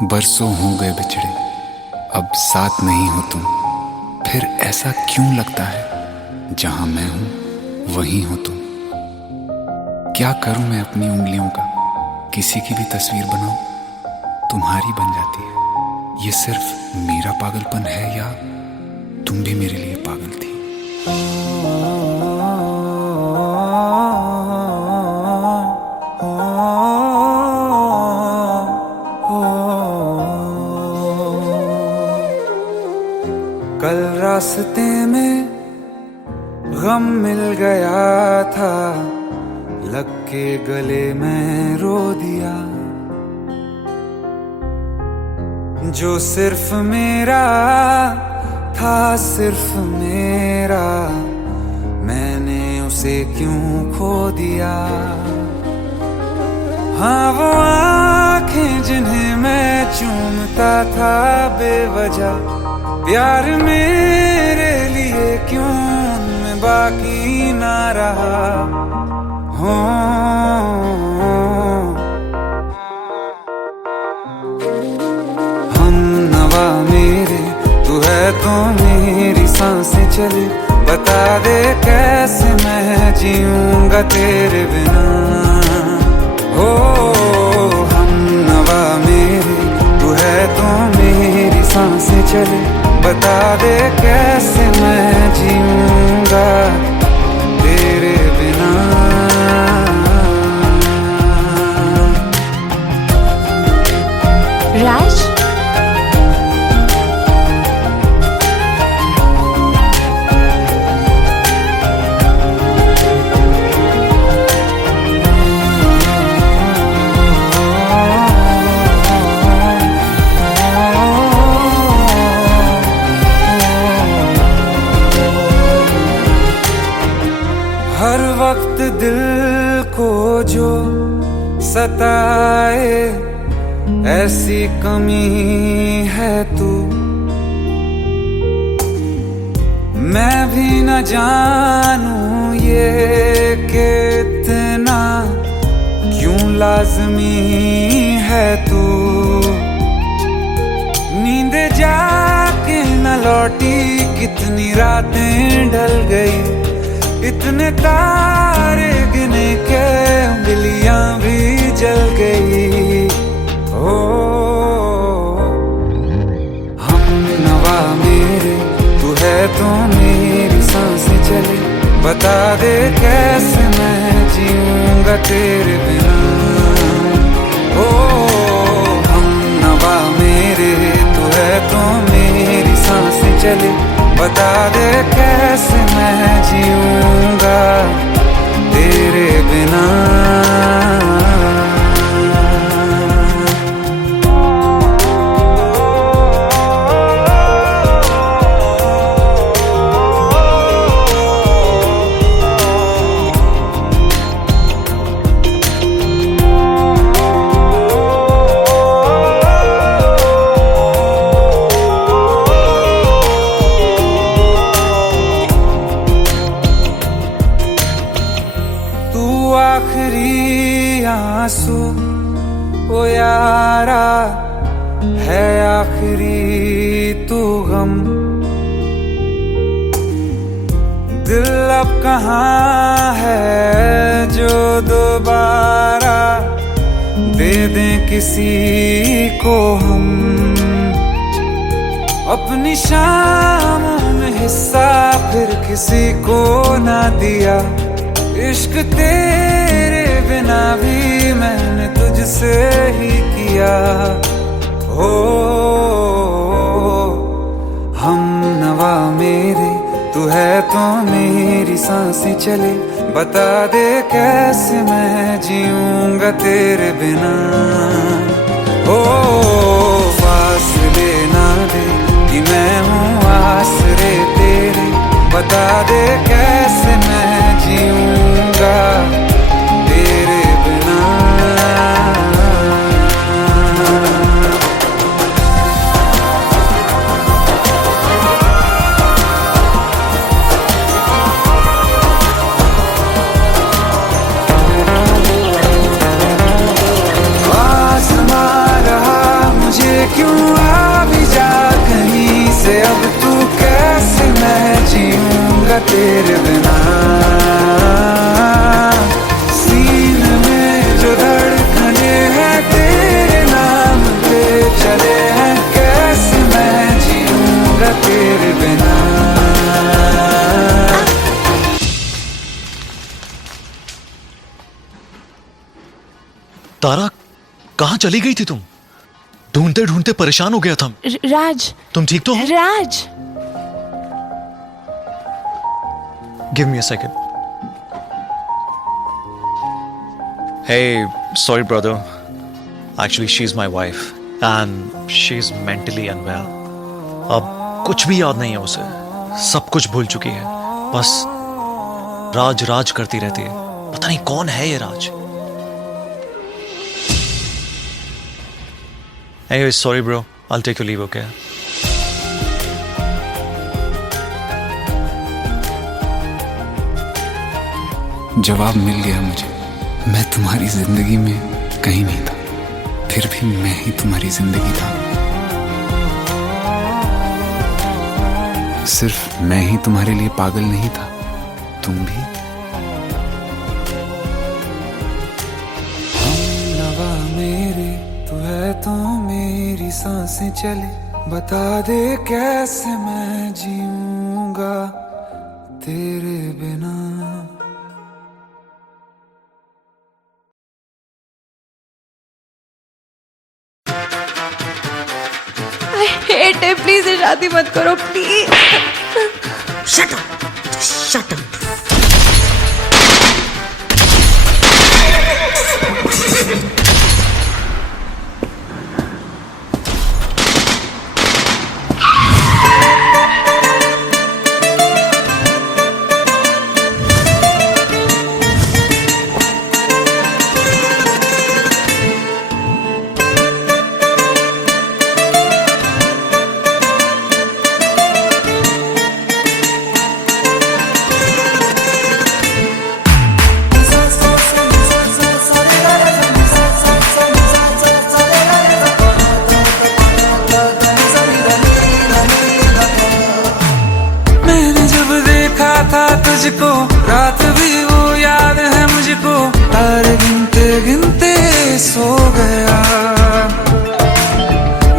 बरसों हो गए बिछड़े, अब साथ नहीं हो तुम। फिर ऐसा क्यों लगता है जहां मैं हूं वहीं हो तुम। क्या करूं मैं अपनी उंगलियों का, किसी की भी तस्वीर बनाऊं तुम्हारी बन जाती है। ये सिर्फ मेरा पागलपन है या तुम भी मेरे लिए पागल थी। कल रास्ते में गम मिल गया था, लग के गले में रो दिया। जो सिर्फ मेरा था, सिर्फ मेरा, मैंने उसे क्यों खो दिया। हाँ वो आंखें जिन्हें मैं चूमता था बेवजह, प्यार मेरे लिए क्यों उनमें बाकी ना रहा। हो हम नवा मेरे, तू है तो मेरी सांसें चले। बता दे कैसे मैं जीऊंगा तेरे बिना। हो हम नवा मेरे, तू है तो मेरी सांसें चले। बता दे कैसे मैं जीऊंगा तेरे बिना। राज, हर वक्त दिल को जो सताए, ऐसी कमी है तू। मैं भी न जानूं ये कि इतना क्यों लाज़मी है तू। नींद जाके न लौटी, कितनी रातें ढल गई। इतने तारे गिने के उंगलियां भी जल गई। ओ हम नवा मेरे, तू है तो मेरी सांसें चले। बता दे कैसे मैं जीऊंगा तेरे बिना। ओ हम नवा मेरे, तू है तो मेरी सांसें चले। बता दे कैसे मैं जीऊंगा तेरे बिना। आखिरी आंसू ओ यारा है, आखिरी तू गम। दिल अब कहाँ है जो दोबारा दे दें किसी को हम। अपनी शामों में हिस्सा फिर किसी को ना दिया। इश्क तेरे बिना भी मैंने तुझसे ही किया। हो हम नवा मेरे, तू है तो मेरी सांसें चले। बता दे कैसे मैं जीऊंगा तेरे बिना। ओ फासले ना दे कि मैं हूँ आसरे तेरे। बता दे कैसे मैं जीऊंगा तेरे बिना। आसमां रहा मुझे तारा, कहाँ चली गई थी तुम? ढूंढते ढूंढते परेशान हो गया था। राज, तुम ठीक तो हो? Raj. Give me a second. Hey, sorry brother. Actually, she's my wife and she's mentally unwell. अब कुछ भी याद नहीं है उसे, सब कुछ भूल चुकी है। बस राज राज करती रहती है। पता नहीं कौन है ये राज। Anyway, sorry bro. I'll take your leave, okay? जवाब मिल गया मुझे। मैं तुम्हारी जिंदगी में कहीं नहीं था, फिर भी मैं ही तुम्हारी जिंदगी था। सिर्फ मैं ही तुम्हारे लिए पागल नहीं था, तुम भी। हमनवा मेरे तू है तो मेरी सांसें चले, बता दे कैसे मैं जीऊंगा तेरे बिना। हेट है, प्लीज ये शादी मत करो please. Shut up! Just shut up! तुझको रात भी वो याद है मुझको, तारे गिनते गिनते सो गया।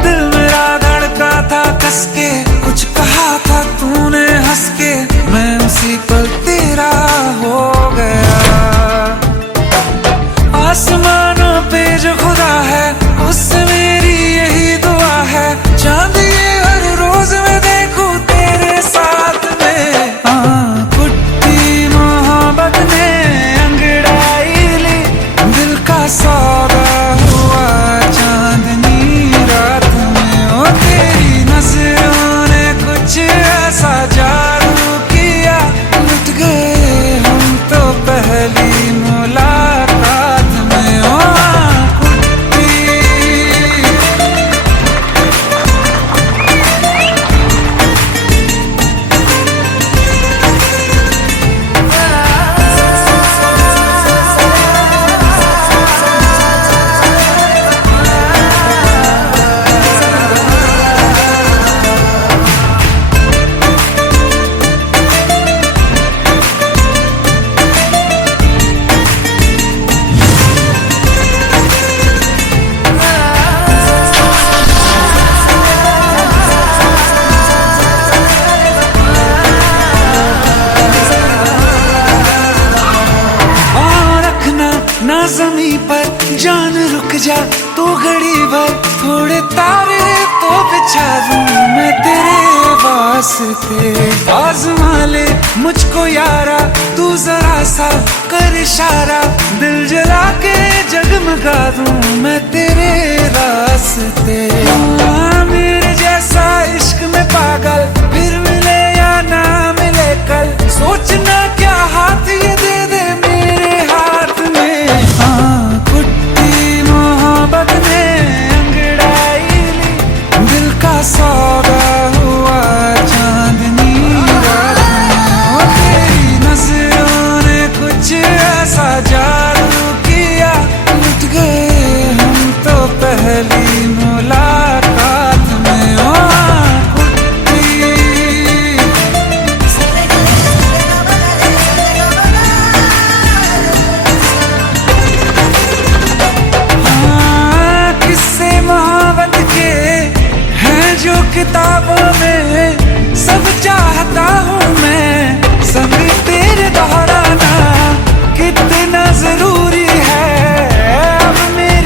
दिल मेरा धड़का था कस के, कुछ कहा था तूने हंस के, मैं उसी पल तेरा हो गया। आसमानों पे जो खुदा है उससे मेरी यही दुआ है, चांद ये हर रोज मैं देखूं तेरे साथ में। सौदा हुआ चांदनी रात में, ओ तेरी नजरों ने कुछ ऐसा जादू किया, लुट गए हम तो पहली मुलाकात में। ओ ना ज़मीं पर जान रुक जा तू घड़ी भर, थोड़े तारे तो बिछा दूं मैं तेरे वास्ते। आज़मा ले मुझको यारा तू जरा सा कर इशारा, दिल जला के जगमगा दूं मैं तेरे रास्ते। मेरे जैसा इश्क में पागल फिर मिले या ना मिले कल, सोचना क्या हाथ ये दे दे मेरे हाथ में। कुट्टी मोहब्बत ने अंगड़ाई ली, दिल का सौदा हुआ चांदनी रात में। तेरी नजरों ने कुछ ऐसा जादू किया, लुट गए हम तो पहली मुलाकात में। ओ किताबों में सब चाहता हूँ मैं, संग तेरे दोहराना कितना जरूरी है अब मेरे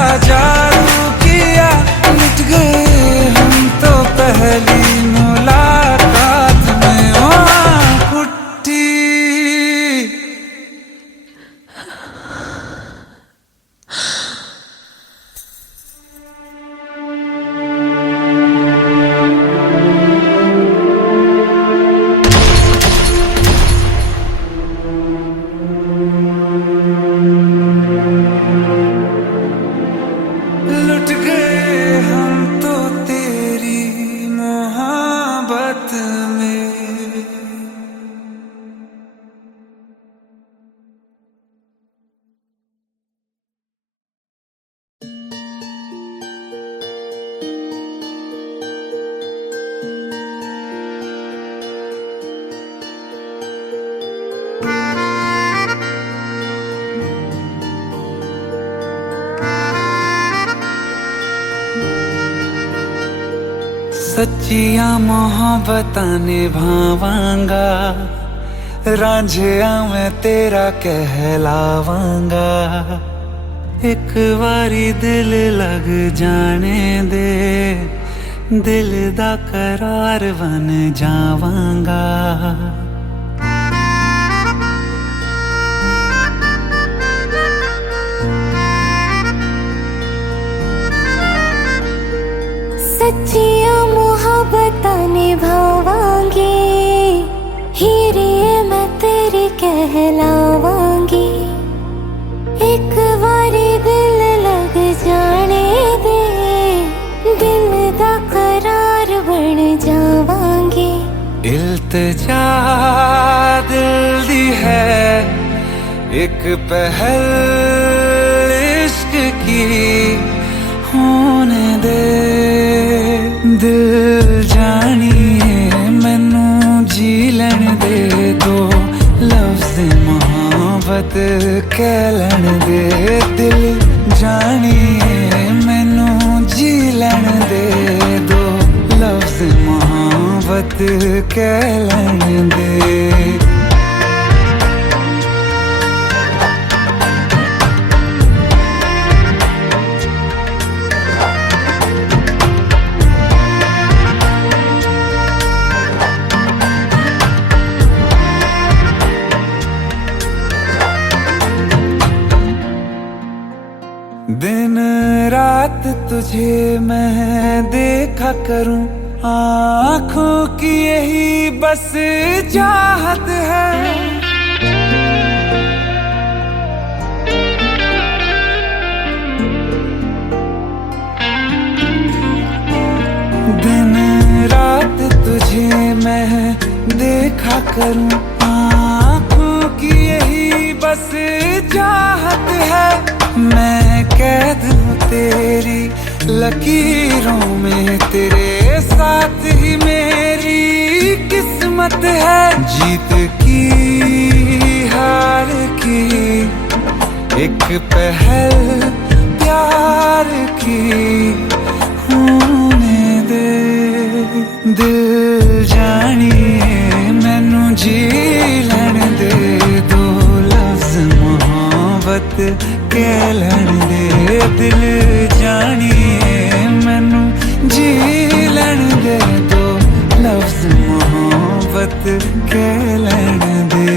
सा जादू किया, मिट गए हम तो पहली मुलाकात में। ओ कुट्टी लुट गए हम तो तेरी मोहब्बत में। सच्चियां मोहब्बतां निभावांगा, रांझिया मैं तेरा कहलावांगा। एक बारी दिल लग जाने दे, दिल दा करार बन जावांगा। सच्चियां मोहब्बतां निभावांगी, हीरे मैं तेरी कहलावांगी। एक बारी दिल लग जाने दे, दिल दा करार बन जावांगी। इल्तिजा दिल दी है एक पहल इश्क की, होने दे दिल जानिए मैनू जी लैन दे। दो लफ्ज़ मोहब्बत कह लैन दे, दिल जानिए मैनू जी लैन दे। दो लफ्ज़ मोहब्बत कह लैन दे। दिन रात तुझे मैं देखा करूं, आँखों की यही बस चाहत है। दिन रात तुझे मैं देखा करूं, आँखों की यही बस चाहत है। मैं कैद हूँ तेरी लकीरों में, तेरे साथ ही मेरी किस्मत है। जीत की हार की एक पहल प्यार की, होने दे दिल जानिए मैनू जी लैन दे। दो लफ्ज़ मोहब्बत कह लैन दे, दिल जानिए मैनू जी लैन दे। दो लफ्ज़ मोहब्बत कह लैन दे।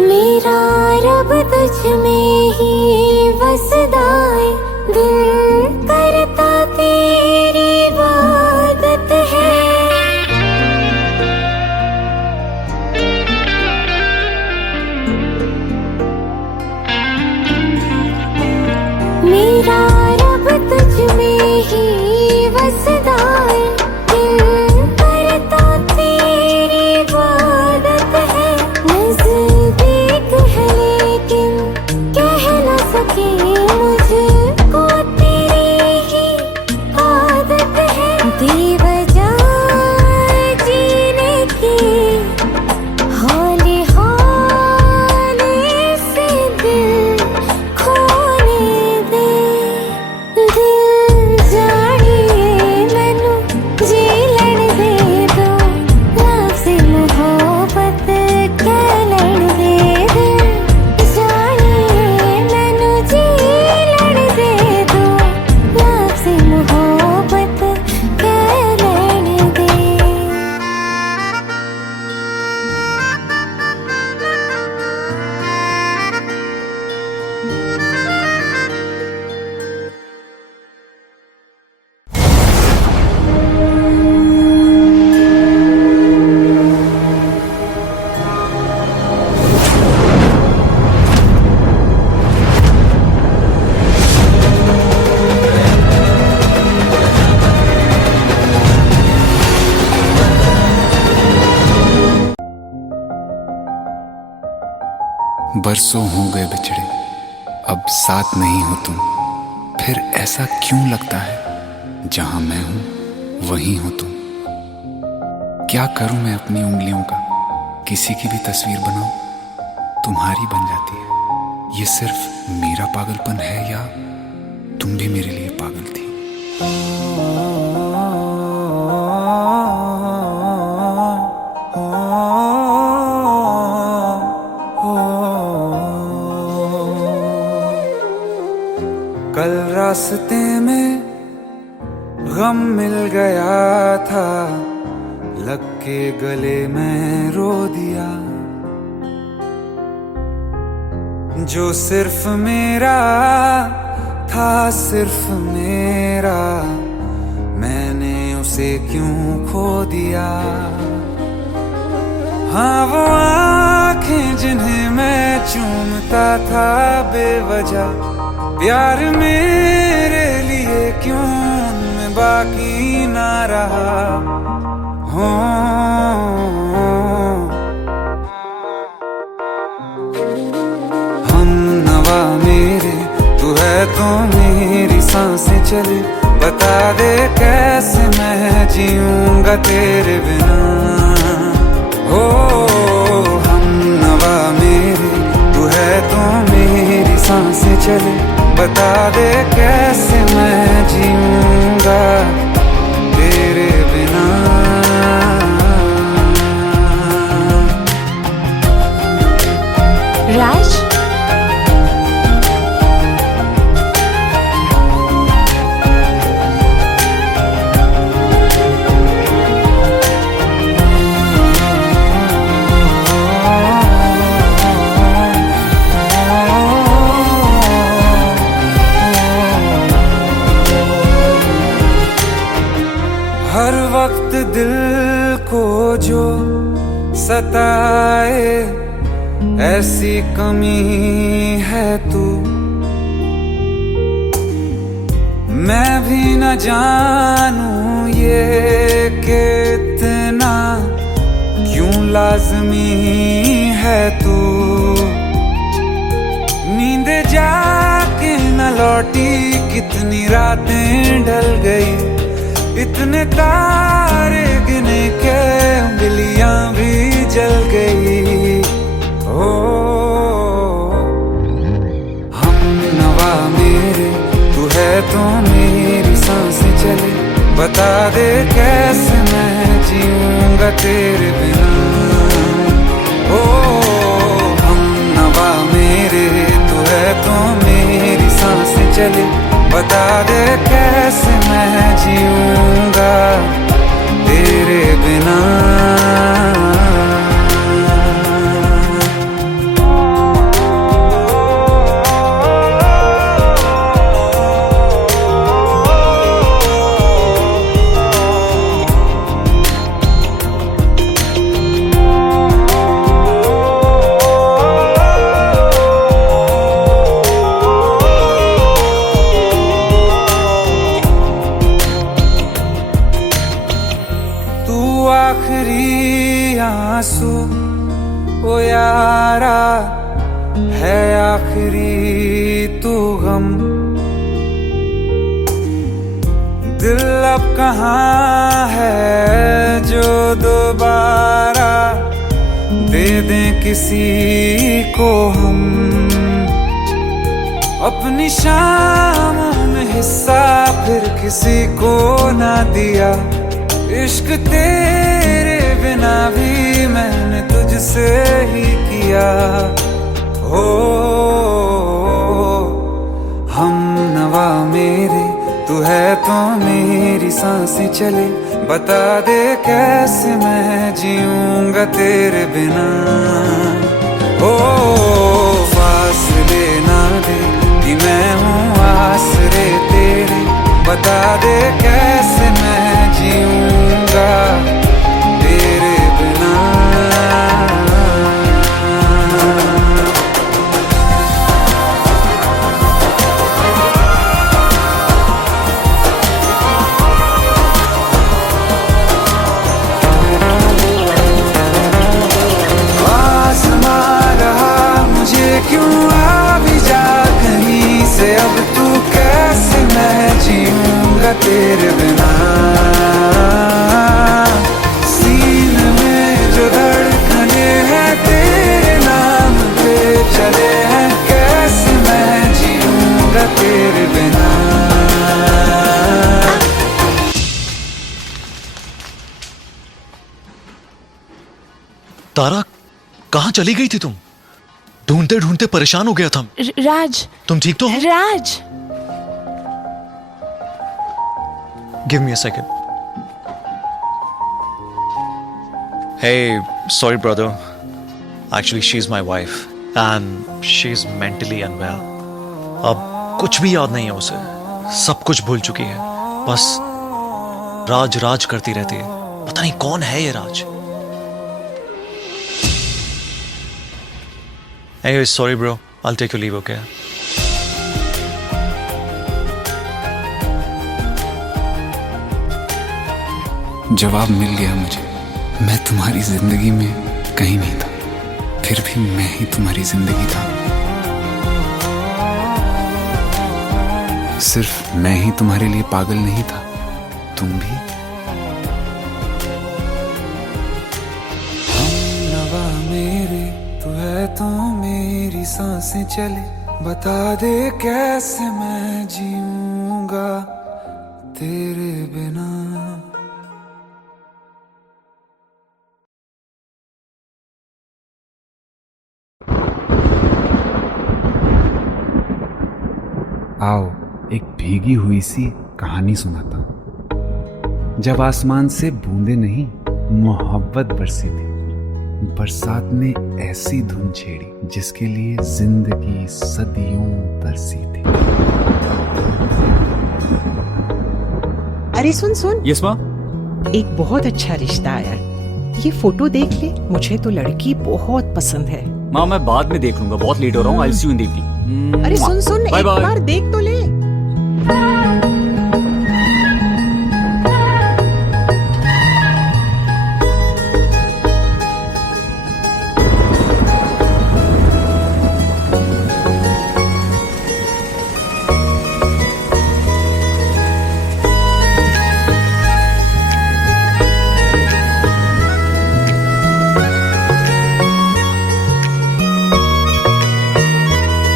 मेरा रब तुझ में ही बसदा है, दिल करता तेरी इबादत है। मेरा रब तुझ में ही बसदा है, दिल करता तेरी इबादत है। नज़दीक है लेकिन कह न सके बरसों हो गए बिछड़े, अब साथ नहीं हो तुम। फिर ऐसा क्यों लगता है जहां मैं हूं वहीं हो तुम। क्या करूं मैं अपनी उंगलियों का, किसी की भी तस्वीर बनाऊं तुम्हारी बन जाती है। ये सिर्फ मेरा पागलपन है या तुम भी मेरे लिए पागल थी। कल रास्ते में गम मिल गया था, लग के गले में रो दिया। जो सिर्फ मेरा था, सिर्फ मेरा, मैंने उसे क्यों खो दिया। हाँ वो आंखें जिन्हें मैं चूमता था बेवजह, प्यार मेरे लिए क्यों उनमें बाकी ना रहा हो। हम नवा मेरे, तू है तो मेरी सांसें चले। बता दे कैसे मैं जीऊंगा तेरे बिना। हो हम नवा मेरे, तू है तो मेरी सांसें चले। बता दे कैसे मैं जीऊंगा तेरे बिना। राज, हर वक्त दिल को जो सताए, ऐसी कमी है तू। मैं भी न जानूं ये कि इतना क्यों लाज़मी है तू। नींद जाके न लौटी, कितनी रातें ढल गई। इतने तारे गिने के उंगलियां भी जल गई। ओ हम नवा मेरे, तू है तो मेरी सांसें चले। बता दे कैसे मैं जीऊंगा तेरे बिना। ओ हम नवा मेरे, तू है तो मेरी सांसें चले। बता दे कैसे मैं जीऊंगा तेरे बिना। आखिरी आंसू ओ यारा है, आखिरी तू गम। दिल अब कहाँ है जो दोबारा दे दें किसी को हम। अपनी शामों में हिस्सा फिर किसी को ना दिया। इश्क तेरे बिना भी मैंने तुझसे ही किया। हो हम नवा मेरे, तू है तो मेरी सांसें चले। बता दे कैसे मैं जीऊंगा तेरे बिना। ओ फासले ना दे कि मैं हूँ आसरे तेरे। बता दे कैसे मैं जीऊंगा तेरे बिना। आसमां रहा मुझे तारा, कहाँ चली गई थी तुम? ढूंढते ढूंढते परेशान हो गया था। राज, तुम ठीक तो हो? Raj. Give me a second. Hey, sorry brother. Actually, she's my wife and she's mentally unwell. अब कुछ भी याद नहीं है उसे, सब कुछ भूल चुकी है। बस राज राज करती रहती है। पता नहीं कौन है ये राज। Anyway, sorry bro. I'll take your leave, okay? जवाब मिल गया मुझे। मैं तुम्हारी जिंदगी में कहीं नहीं था, फिर भी मैं ही तुम्हारी जिंदगी था। सिर्फ मैं ही तुम्हारे लिए पागल नहीं था, तुम भी। नवा मेरे तू है तो मेरी सांसें चले, बता दे कैसे मैं जीऊंगा तेरे बिना। आओ एक भीगी हुई सी कहानी सुनाता हूं। जब आसमान से बूंदे नहीं मोहब्बत बरसी थी, बरसात ने ऐसी धुन छेड़ी जिसके लिए जिंदगी सदियों तरसी थी। अरे सुन सुन, यस माँ। एक बहुत अच्छा रिश्ता आया है, ये फोटो देख ले। मुझे तो लड़की बहुत पसंद है। माँ मैं बाद में देख लूंगा, बहुत लेट हो रहा हूँ। आई सी यू इन द इवनिंग। अरे सुन सुन, एक बार देख तो ले।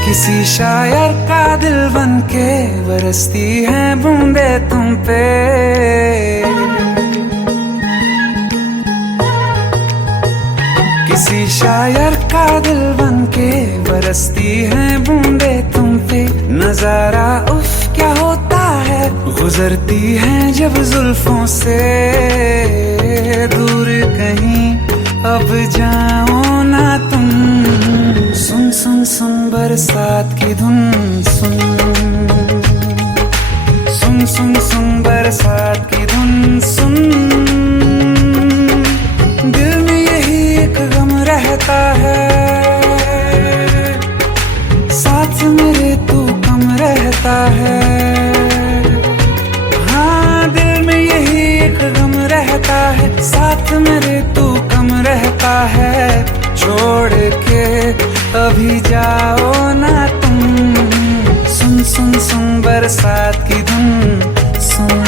किसी शायर का दिल बन के बरसती है बूंदे तुम पे। किसी शायर का दिल बन के बरसती है बूंदे तुम पे। नजारा उफ क्या होता है, गुजरती है जब जुल्फों से। दूर कहीं अब जाओ ना तुम, सुन सुन सुन बरसात की धुन। सुन सुन सुन सुन बरसात की धुन। सुन दिल में यही एक गम रहता है, साथ मेरे तू कम रहता है। हाँ दिल में यही एक गम रहता है, साथ मेरे तू कम रहता है। छोड़ के अभी जाओ ना तुम, सुन सुन सुन बरसात की धुन। सुन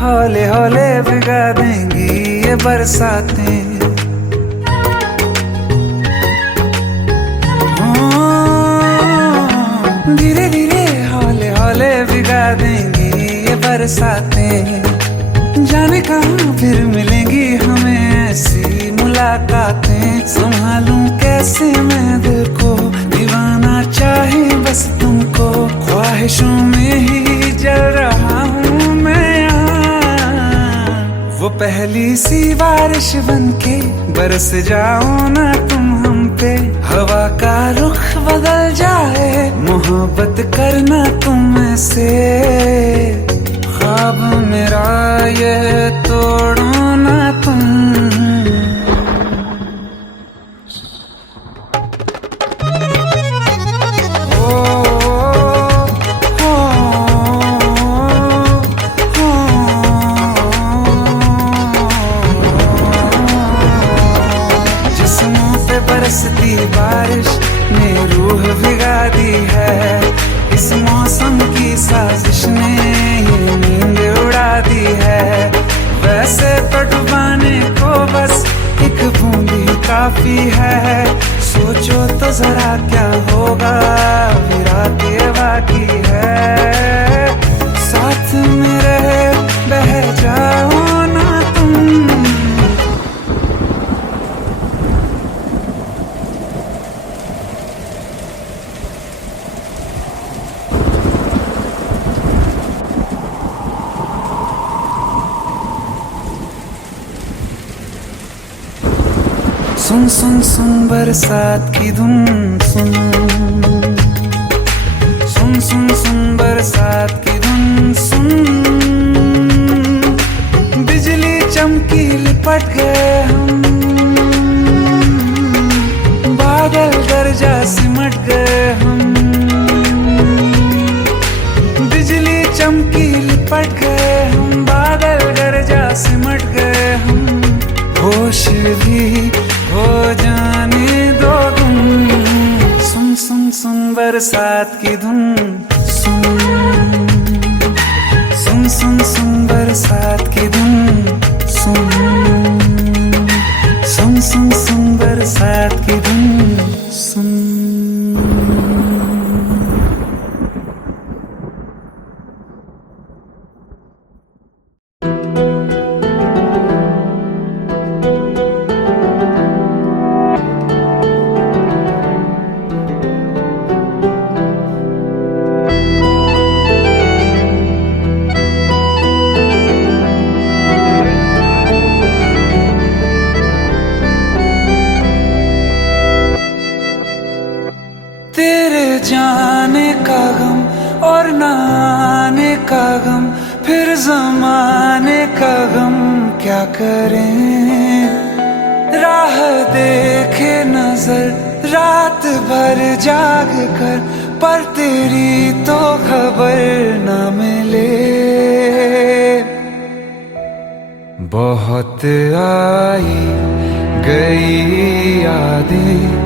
हौले हौले भिगा देंगी ये बरसातें। धीरे धीरे हौले हौले भिगा देंगी ये बरसातें। जाने कहाँ फिर मिलेंगी हमें ऐसी मुलाकातें। संभालूं कैसे मैं दिल को, दीवाना चाहे बस तुमको। ख्वाहिशों में ही जल रहा हूँ मैं। वो पहली सी बारिश बनके बरस जाओ ना तुम हम पे। हवा का रुख बदल जाए, मोहब्बत करना तुम ऐसे। ख्वाब मेरा ये की बारिश ने रूह भिगा दी है, इस मौसम की साजिश ने ये नींद उड़ा दी है। वैसे तो डुबाने को बस एक बूंद ही काफी है, सोचो तो जरा क्या होगा अभी रात ये बाकी है। साथ मेरे बह जाओ ना तुम, सुन सुन सुन बरसात की धुन सुन, सुन सुन सुन बरसात की धुन सुन। बिजली चमकी लिपट गए हम, बादल गरजा सिमट गए हम। बिजली चमकी लिपट गए हम, बादल गरजा सिमट गए हम। होश भी हो जाने दो तुम, सुन सुन सुन बरसात की धुन सुन, सुन सुन सुन बरसात की धुन सुन, सुन सुन सुन बरसात की धुन सुन। तेरे जाने का गम और न आने का गम, फिर जमाने का गम क्या करें। राह देखे नजर रात भर जाग कर, पर तेरी तो खबर न मिले। बहुत आई गई यादें,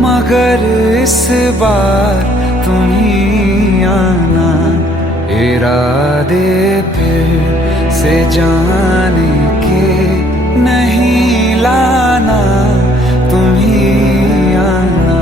मगर इस बार तुम ही आना। इरादे फिर से जाने के नहीं लाना, तुम ही आना।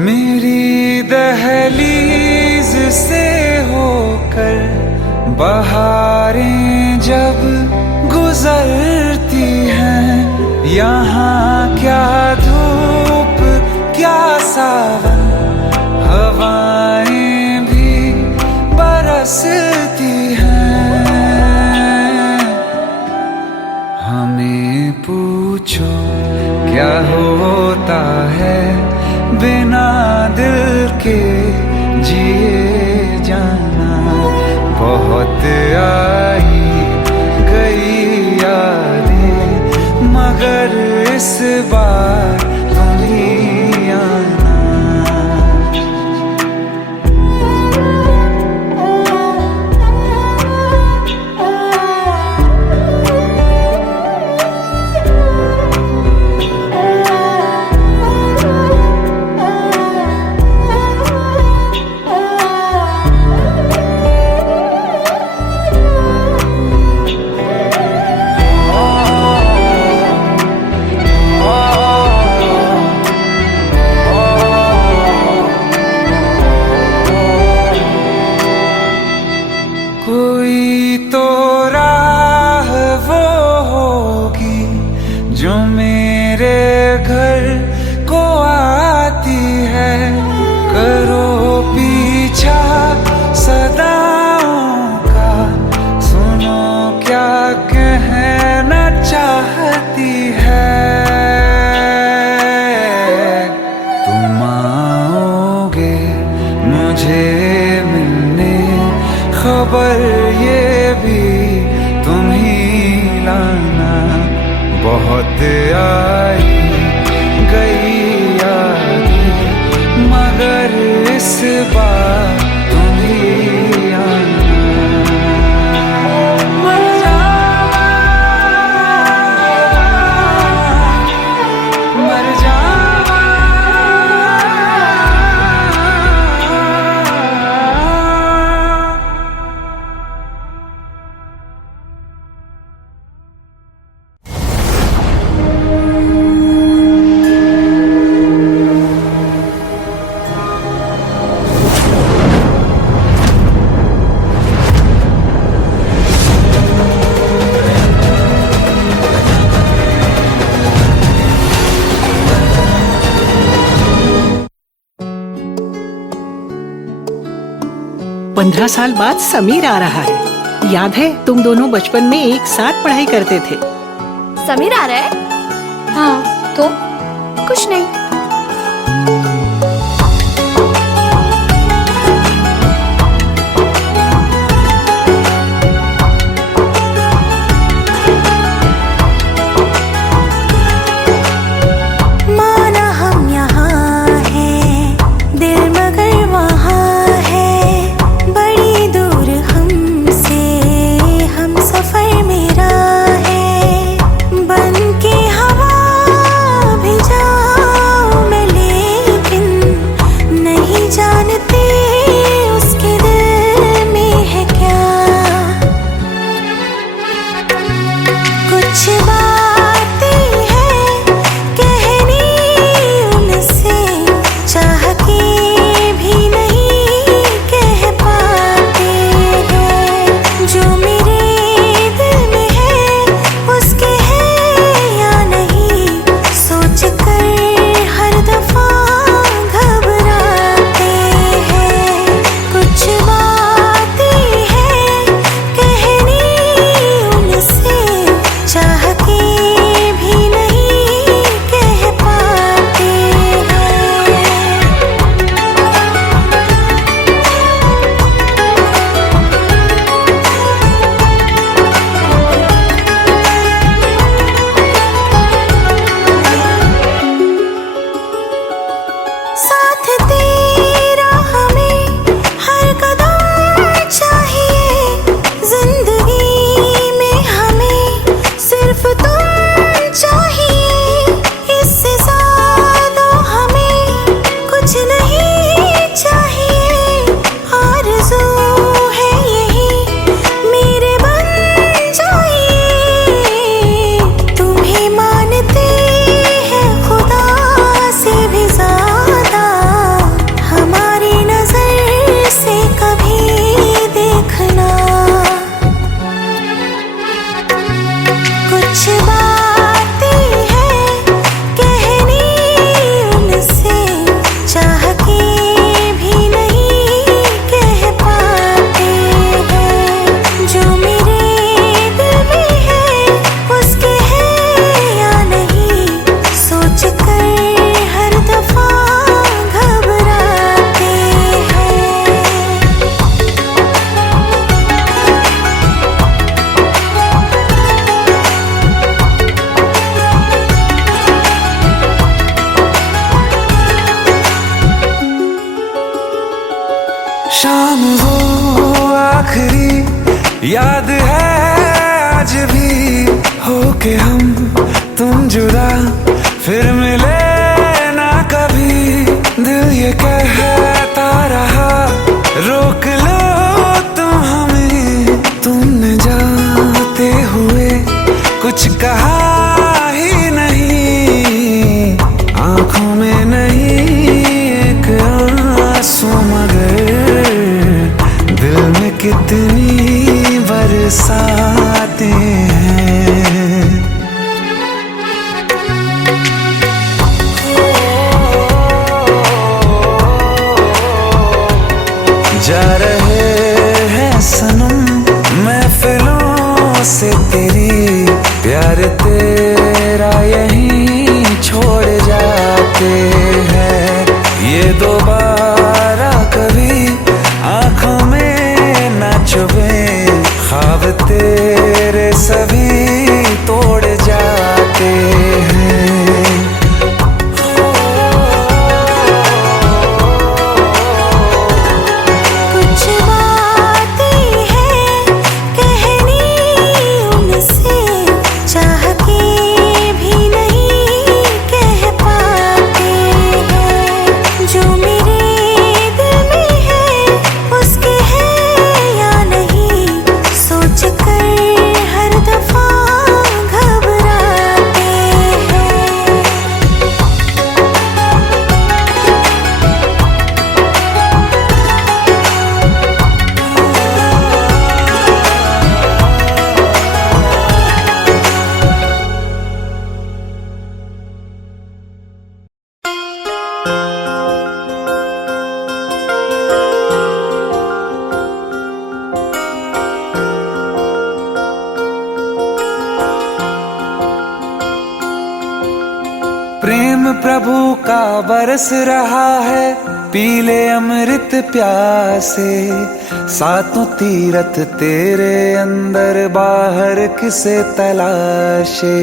मेरी दहलीज से होकर बहारें जब गुजरती हैं, यहाँ क्या धूप क्या सावन, हवाएं भी बरसती हैं। हमें पूछो क्या होता है बिना दिल के जिए जाना। बहुत आई गई यादें, मगर इस बार तुम ही आना। तुझे मिलने खबर ये भी तुम ही लाना। बहुत आई गई यादें मगर इस बार तुम ही आना। मर जावा, मर जावा। पंद्रह साल बाद समीर आ रहा है। याद है तुम दोनों बचपन में एक साथ पढ़ाई करते थे। समीर आ रहा है? हाँ तो कुछ नहीं। माना हम यहाँ हैं, दिल मगर वहाँ है, बड़ी दूर हमसे हम सफर मेरा है। बन के हवा भी जाऊं मैं, लेकिन नहीं जानते उसके दिल में है क्या। कुछ बातें हैं कहनी उनसे, चाह के भी नहीं कह पाते हैं। जो मेरे दिल में है उसके है या नहीं, सोच कर हर दफा घबराते हैं। कुछ बातें हैं कहनी उनसे, चाह के भी नहीं कह पाते हैं। साथ तेरा हमें हर कदम चाहिए, जिंदगी में हमें सिर्फ तुम चाहिए। इससे ज्यादा हमें कुछ नहीं चाहिए। आरज़ू है यही मेरे बन जाइए। तुम्हें मानते हैं खुदा से भी ज्यादा, हमारी नजर से कभी देखना। कुछ बातें हैं कहनी उनसे, चाह के भी नहीं कह पाते हैं। जो मेरे दिल में है उसके है या नहीं, सोच कर हर दफा घबराते हैं। शाम वो आखिरी याद है आज भी, होके हम तुम जुदा फिर मिले ना कभी। दिल ये कहता रहा रोक लो तुम हमें, तुमने जाते हुए कुछ कहा ही नहीं। आंखों में नहीं एक आंसू मगर दिल में कितनी बरसाते हैं। जा रहे हैं सनम महफिलों से तेरी, प्यार तेरा यहीं छोड़ जाते हैं। ये दोबारा कभी प्रभु का बरस रहा है, पीले अमृत प्यासे। सातों तीरथ तेरे अंदर, बाहर किसे तलाशे।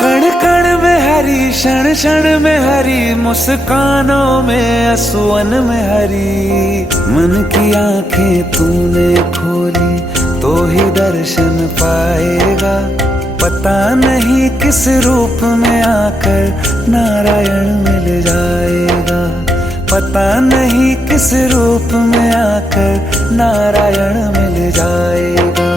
कण कण में हरी, क्षण क्षण में हरी, मुस्कानों में असुवन में हरी। मन की आंखें तूने खोली तो ही दर्शन पाएगा। पता नहीं किस रूप में आकर नारायण मिल जाएगा। पता नहीं किस रूप में आकर नारायण मिल जाएगा।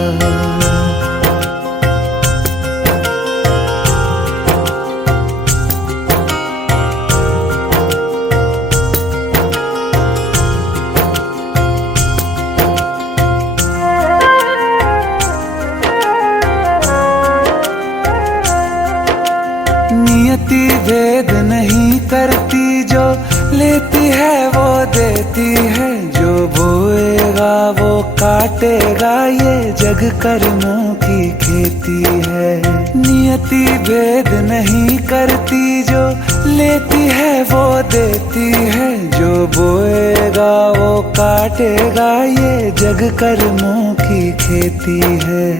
नियति भेद नहीं करती, जो लेती है वो देती है। जो बोएगा वो काटेगा, ये जग कर्मों की खेती है। नियति भेद नहीं करती, जो लेती है वो देती है। जो बोएगा वो काटेगा, ये जग कर्मों की खेती है।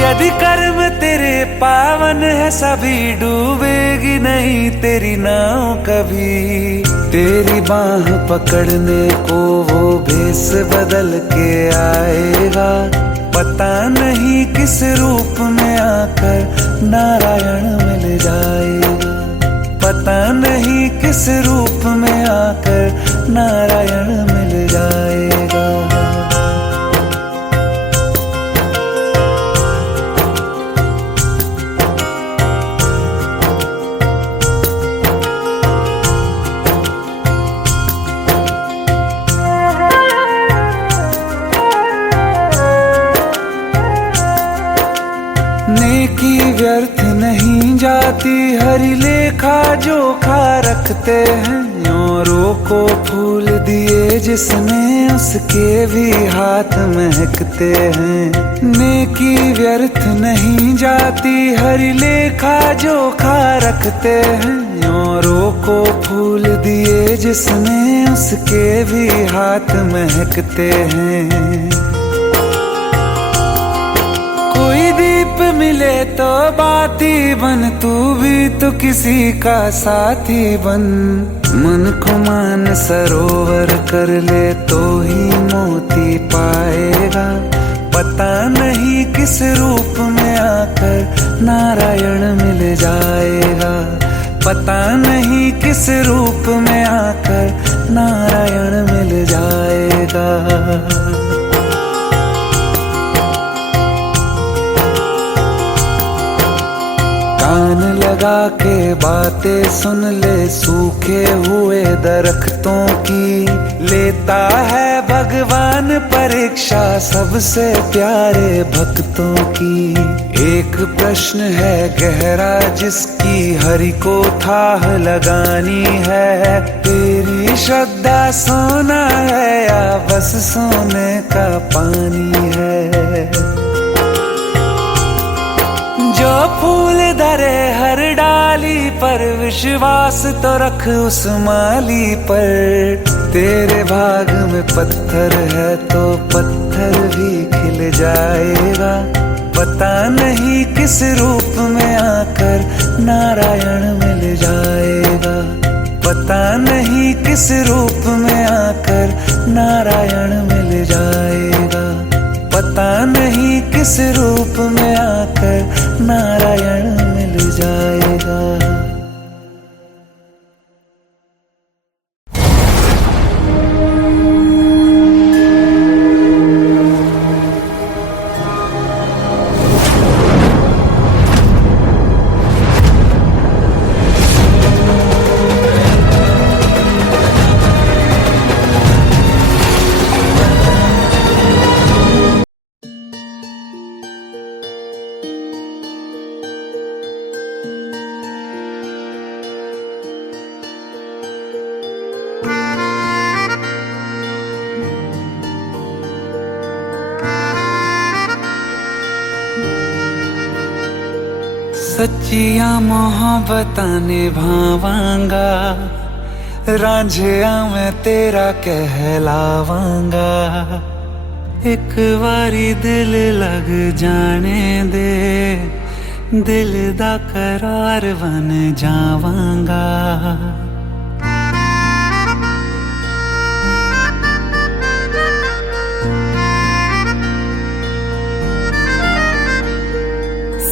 यदि कर्म तेरे पावन है, सभी डूबेगी नहीं तेरी नाव कभी। तेरी बाह पकड़ने को वो भेष बदल के आएगा। पता नहीं किस रूप में आकर नारायण मिल जाएगा। पता नहीं किस रूप में आकर नारायण मिल जाएगा। नेकी व्यर्थ नहीं जाती, हरि लेखा जोखा रखते हैं। औरों को फूल दिए जिसने, उसके भी हाथ महकते हैं। नेकी व्यर्थ नहीं जाती, हरि लेखा जोखा रखते हैं। औरों को फूल दिए जिसने, उसके भी हाथ महकते हैं। कोई दीप मिले तो बाती बन, तू भी तो किसी का साथी बन। मन को मान सरोवर कर ले तो ही मोती पाएगा। पता नहीं किस रूप में आकर नारायण मिल जाएगा। पता नहीं किस रूप में आकर नारायण मिल जाएगा। कान लगा के बातें सुन ले, सूखे हुए दरख्तों की। लेता है भगवान परीक्षा सबसे प्यारे भक्तों की। एक प्रश्न है गहरा जिसकी हरि को थाह लगानी है। तेरी श्रद्धा सोना है या बस सोने का पानी है। जो फूल धरे हर डाली पर, विश्वास तो रख उस माली पर। तेरे भाग में पत्थर है तो पत्थर भी खिल जाएगा। पता नहीं किस रूप में आकर नारायण मिल जाएगा। पता नहीं किस रूप में आकर नारायण मिल जाएगा। पता नहीं किस रूप में आकर नारायण मिल जाएगा। सच्चियां मोहब्बतां निभावांगा, रांझिया मैं तेरा कहलावांगा। एक बारी दिल लग जाने दे, दिल दा करार बन जावांगा।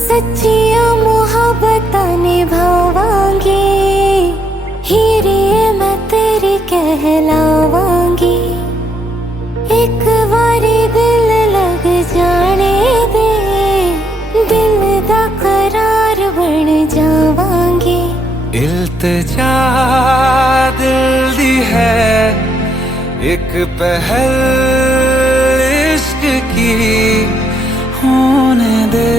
सच्चियां मोहब्बतां निभावांगी, हीरे मैं तेरी कहलावांगी। एक बारी दिल लग जाने दे, दिल दा करार बन जावांगी। इल्तिजा दिल दी है एक पहल इश्क की, होने दे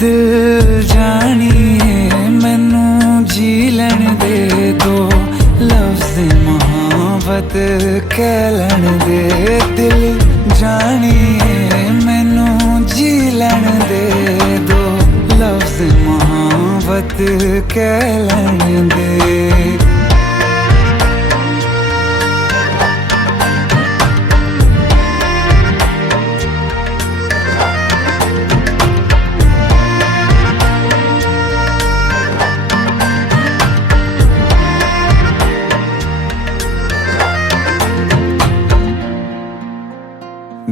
दिल जानिए मैनू जी लैन दे। दो लफ्ज़ मोहब्बत कह लैन दे, दिल जानिए मैनू जी लैन दे। दो लफ्ज़ मोहब्बत कह लैन दे।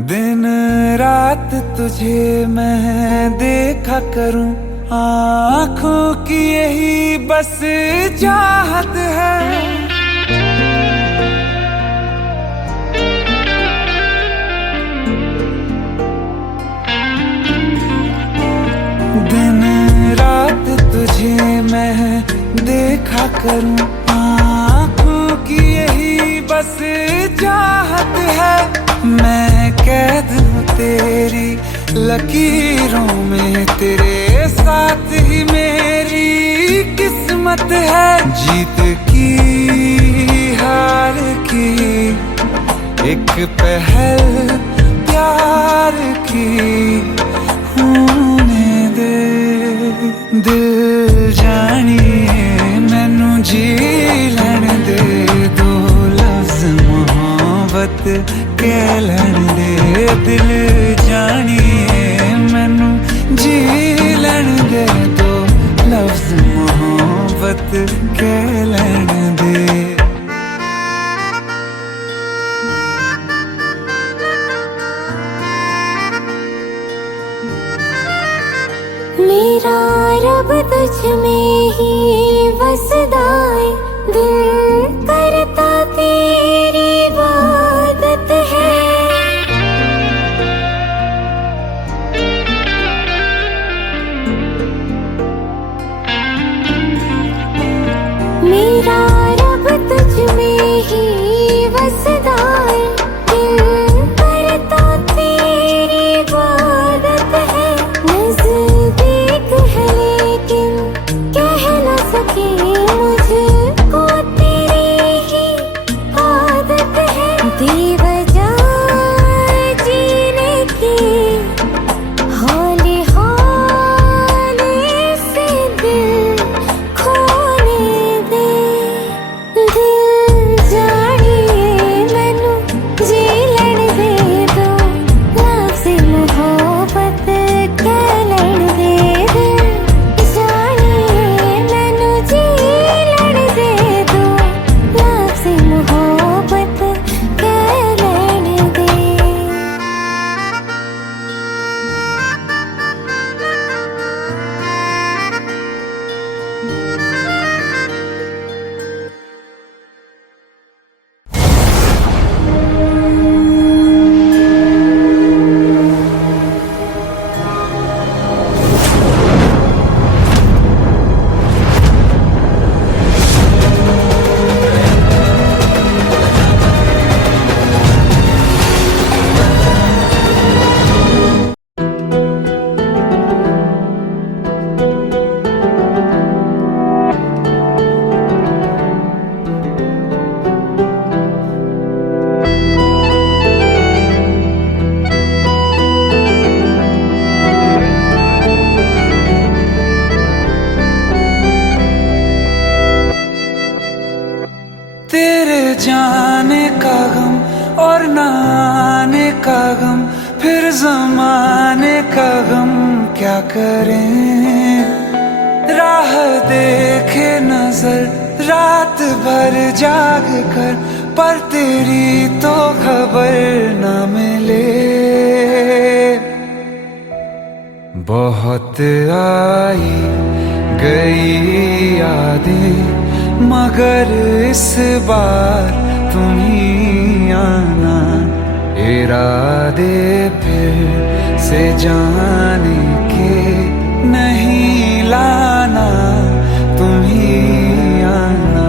दिन रात तुझे मैं देखा करूं, आँखों की यही बस चाहत है। दिन रात तुझे मैं देखा करूं, आँखों की यही बस चाहत है। मैं कैद हूँ तेरी लकीरों में, तेरे साथ ही मेरी किस्मत है। जीत की हार की एक पहल प्यार की, होने दे दिल जानिए मैनू जी लैन दे। दो लफ्ज़ मोहब्बत कह लैन दे, दिल जानिए मैनू जी लैन दे। दो लफ्ज़ मोहब्बत कह लैन दे। मेरा रब तुझ में ही वसदा है, दिल करता तेरी इबादत है। मेरा रब तुझ में ही वसदा है, दिल करता तेरी इबादत है। नज़दीक है लेकिन कह न सके मुझको तेरी जाने का गम और ना आने का गम, फिर जमाने का गम क्या करें। राह देखे नजर रात भर जाग कर, पर तेरी तो खबर न मिले। बहुत आई गई यादें, मगर इस बार तुम ही आना। इरादे फिर से जाने के नहीं लाना, तुम ही आना।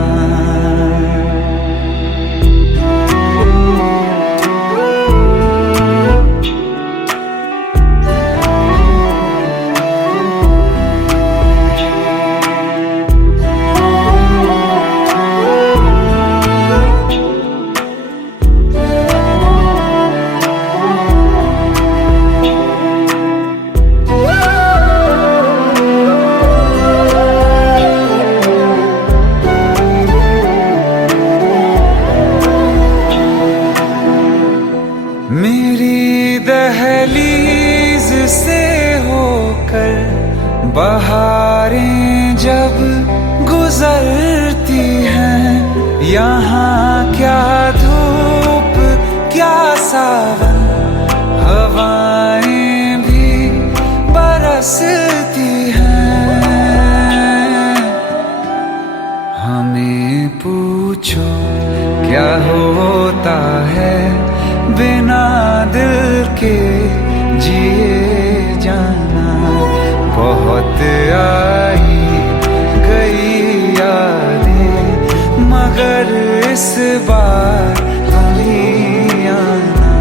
मेरी दहलीज से होकर बहारें जब गुजरती हैं, यहाँ क्या धूप क्या सावन, हवाएं भी बरसती हैं। हमें पूछो क्या होता है बिना दिल के जिए जाना। बहुत आई गई यादें, मगर इस बार तुम ही आना।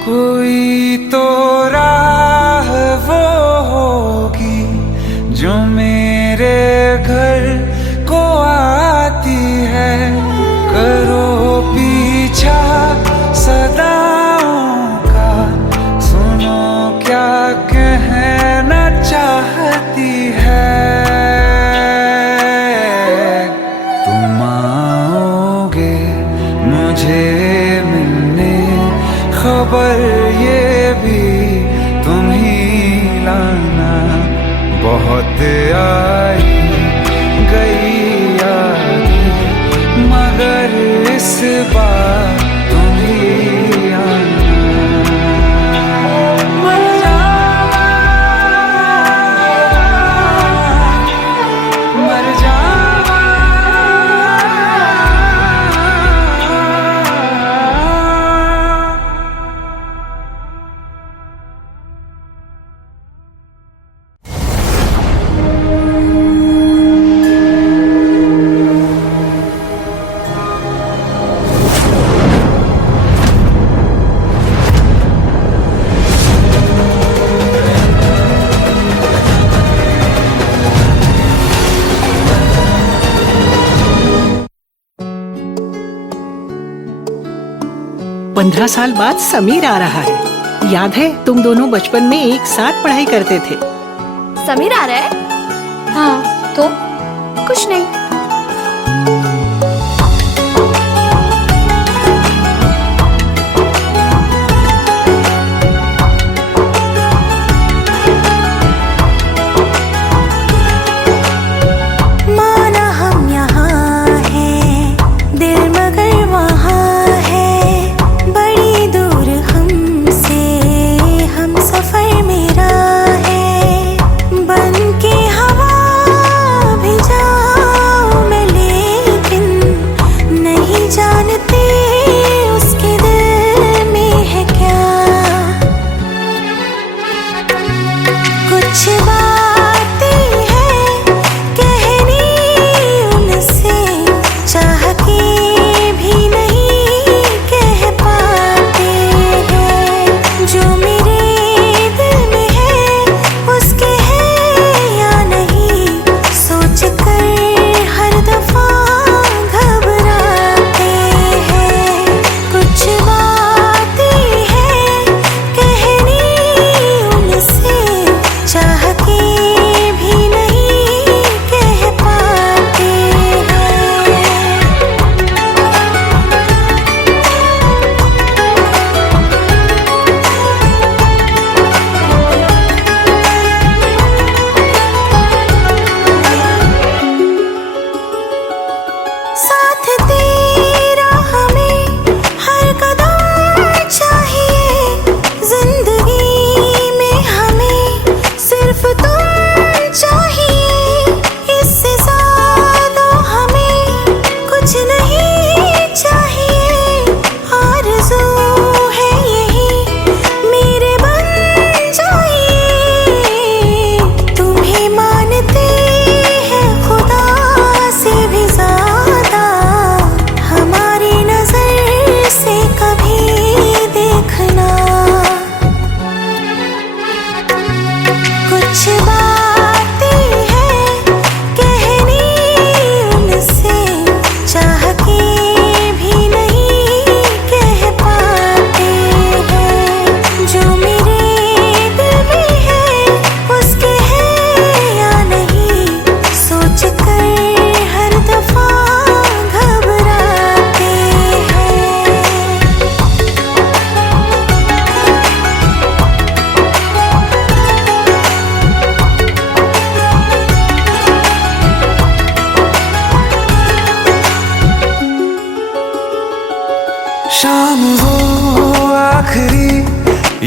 कोई तो राह वो होगी जो मेरे घर को आती है। करो पीछा सदाओं का, सुनो क्या कहना चाहती है। तुम आओगे मुझे मिलने, खबर ये भी तुम ही लाना। बहुत आई गई यादें, मगर इस बार तुम ही आना। मर जावा, मर जावा। पंद्रह साल बाद समीर आ रहा है। याद है तुम दोनों बचपन में एक साथ पढ़ाई करते थे। समीर आ रहा है? हाँ, तो कुछ नहीं। माना हम यहाँ हैं, दिल मगर वहाँ है, बड़ी दूर हमसे हम सफर मेरा है। बन के हवा भी जाऊँ मैं,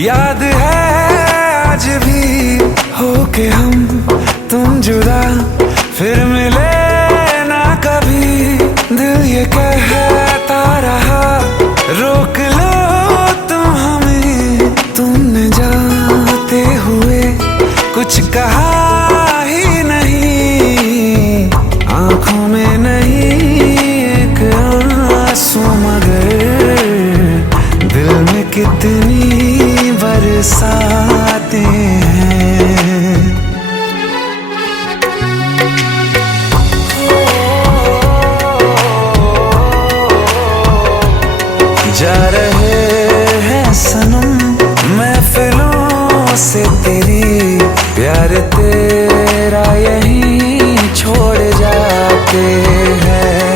याद है आज भी हो के हम तुम जुदा फिर मिले ना कभी। दिल ये कहता रहा रोक लो तुम हमें, तुमने जाते हुए कुछ कहा ही नहीं। आंखों में नहीं एक आंसू मगर दिल में कितनी बरसाते हैं। जा रहे हैं सनम महफिलों से तेरी, प्यार तेरा यहीं छोड़ जाते हैं।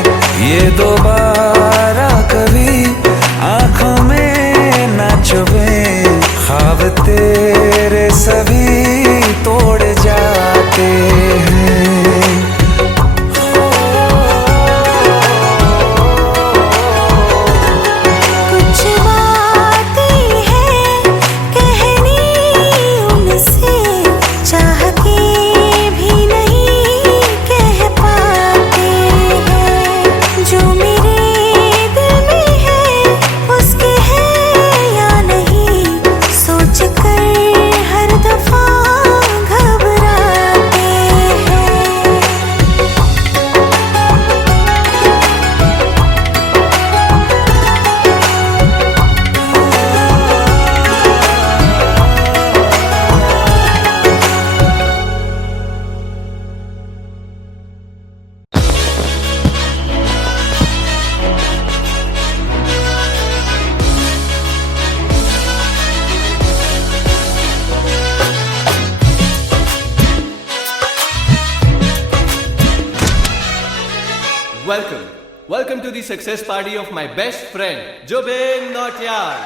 ये दोबारा कभी आंखों में ना चुभे, ख्वाब तेरे सभी तोड़ जाते हैं। कुछ बातें हैं कहनी उनसे, चाह के भी नहीं कह पाते हैं। जो मेरे दिल में है उसके है या नहीं, सोच कर हर दफा घबराते हैं। Welcome to the success party of my best friend, Jubin Nautiyal.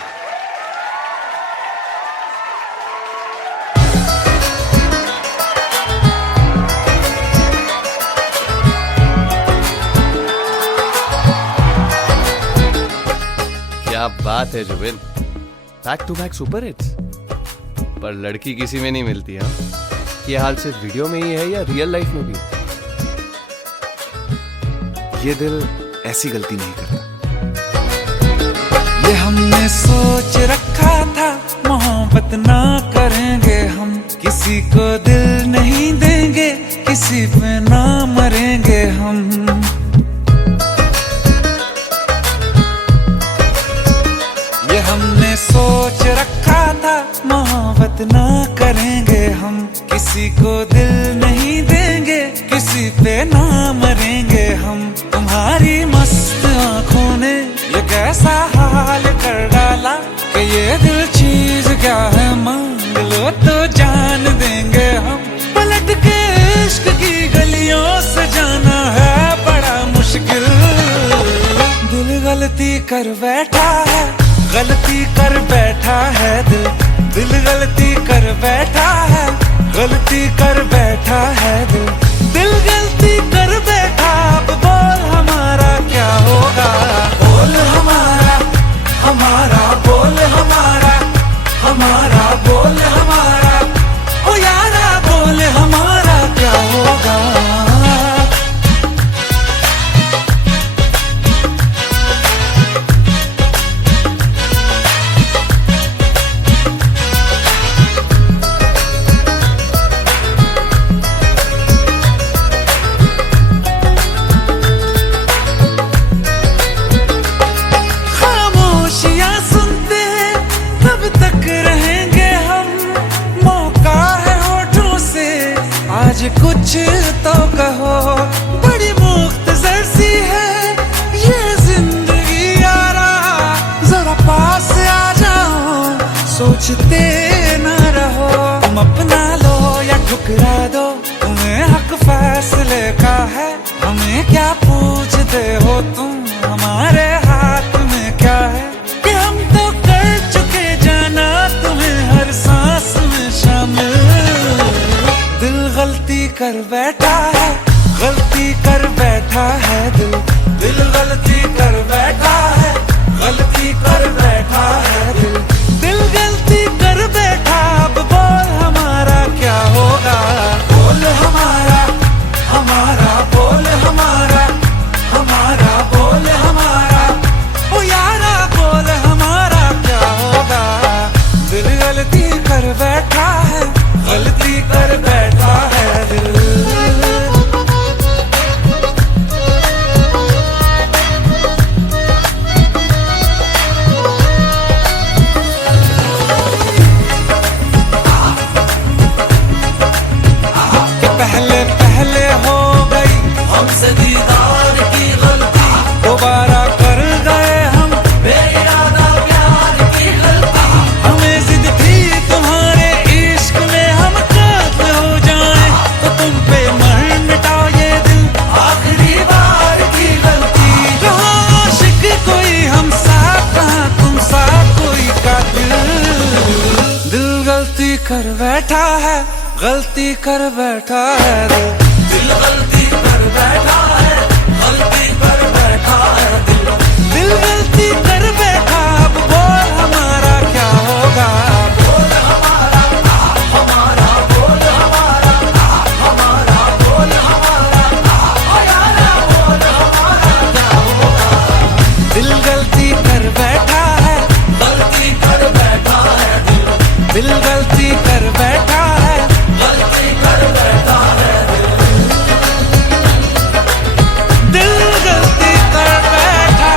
क्या बात है Zubin, back to back super hits. पर लड़की किसी में नहीं मिलती। हाँ, ये हाल सिर्फ वीडियो में ही है या रियल लाइफ में भी? ये दिल ऐसी गलती नहीं करता। ये हमने सोच रखा था मोहब्बत ना करेंगे हम, किसी को दिल नहीं देंगे, किसी पे ना मरेंगे हम। ये हमने सोच रखा था मोहब्बत ना करेंगे हम, किसी को दिल नहीं देंगे, किसी पे ना मरेंगे हम। तुम्हारी मस्त आंखों ने ये कैसा हाल कर डाला कि ये दिल चीज क्या है, मांग लो तो जान देंगे हम। पलट के इश्क की गलियों से जाना है बड़ा मुश्किल। दिल गलती कर बैठा है, गलती कर बैठा है दिल। दिल गलती कर बैठा है, गलती कर बैठा है दिल। दिल गलती कर बैठा, अब बोल हमारा क्या होगा। बोल हमारा, हमारा बोल हमारा, हमारा बोल हमारा, ओ यारा बोल हमारा क्या होगा। कुछ तो कहो, बड़ी मुख्तसर सी है ये जिंदगी यारा। जरा पास आ जाओ, सोचते न रहो। तुम अपना लो या ठुकरा दो, तुम्हें हक फैसले का है। हमें क्या पूछते हो तुम, हमारे हाथ में क्या है। कि हम तो कर चुके जाना तुम्हें हर सांस में शामिल। दिल गलती कर बैठा है, गलती कर बैठा है दिल। दिल गलती कर बैठा है, गलती कर बैठा है दिल। दिल गलती कर कर बैठा है, गलती कर बैठा है दिल गलती कर बैठा है, गलती कर बैठा है दिल गलती कर बैठा। अब बोल हमारा क्या होगा, बोल हमारा हमारा बोल हमारा हमारा बोल हमारा ओ यारा बोल हमारा क्या होगा। दिल गलती कर बैठा है, गलती कर बैठा है दिल गलती कर बैठा है, गलती कर बैठा है दिल गलती कर बैठा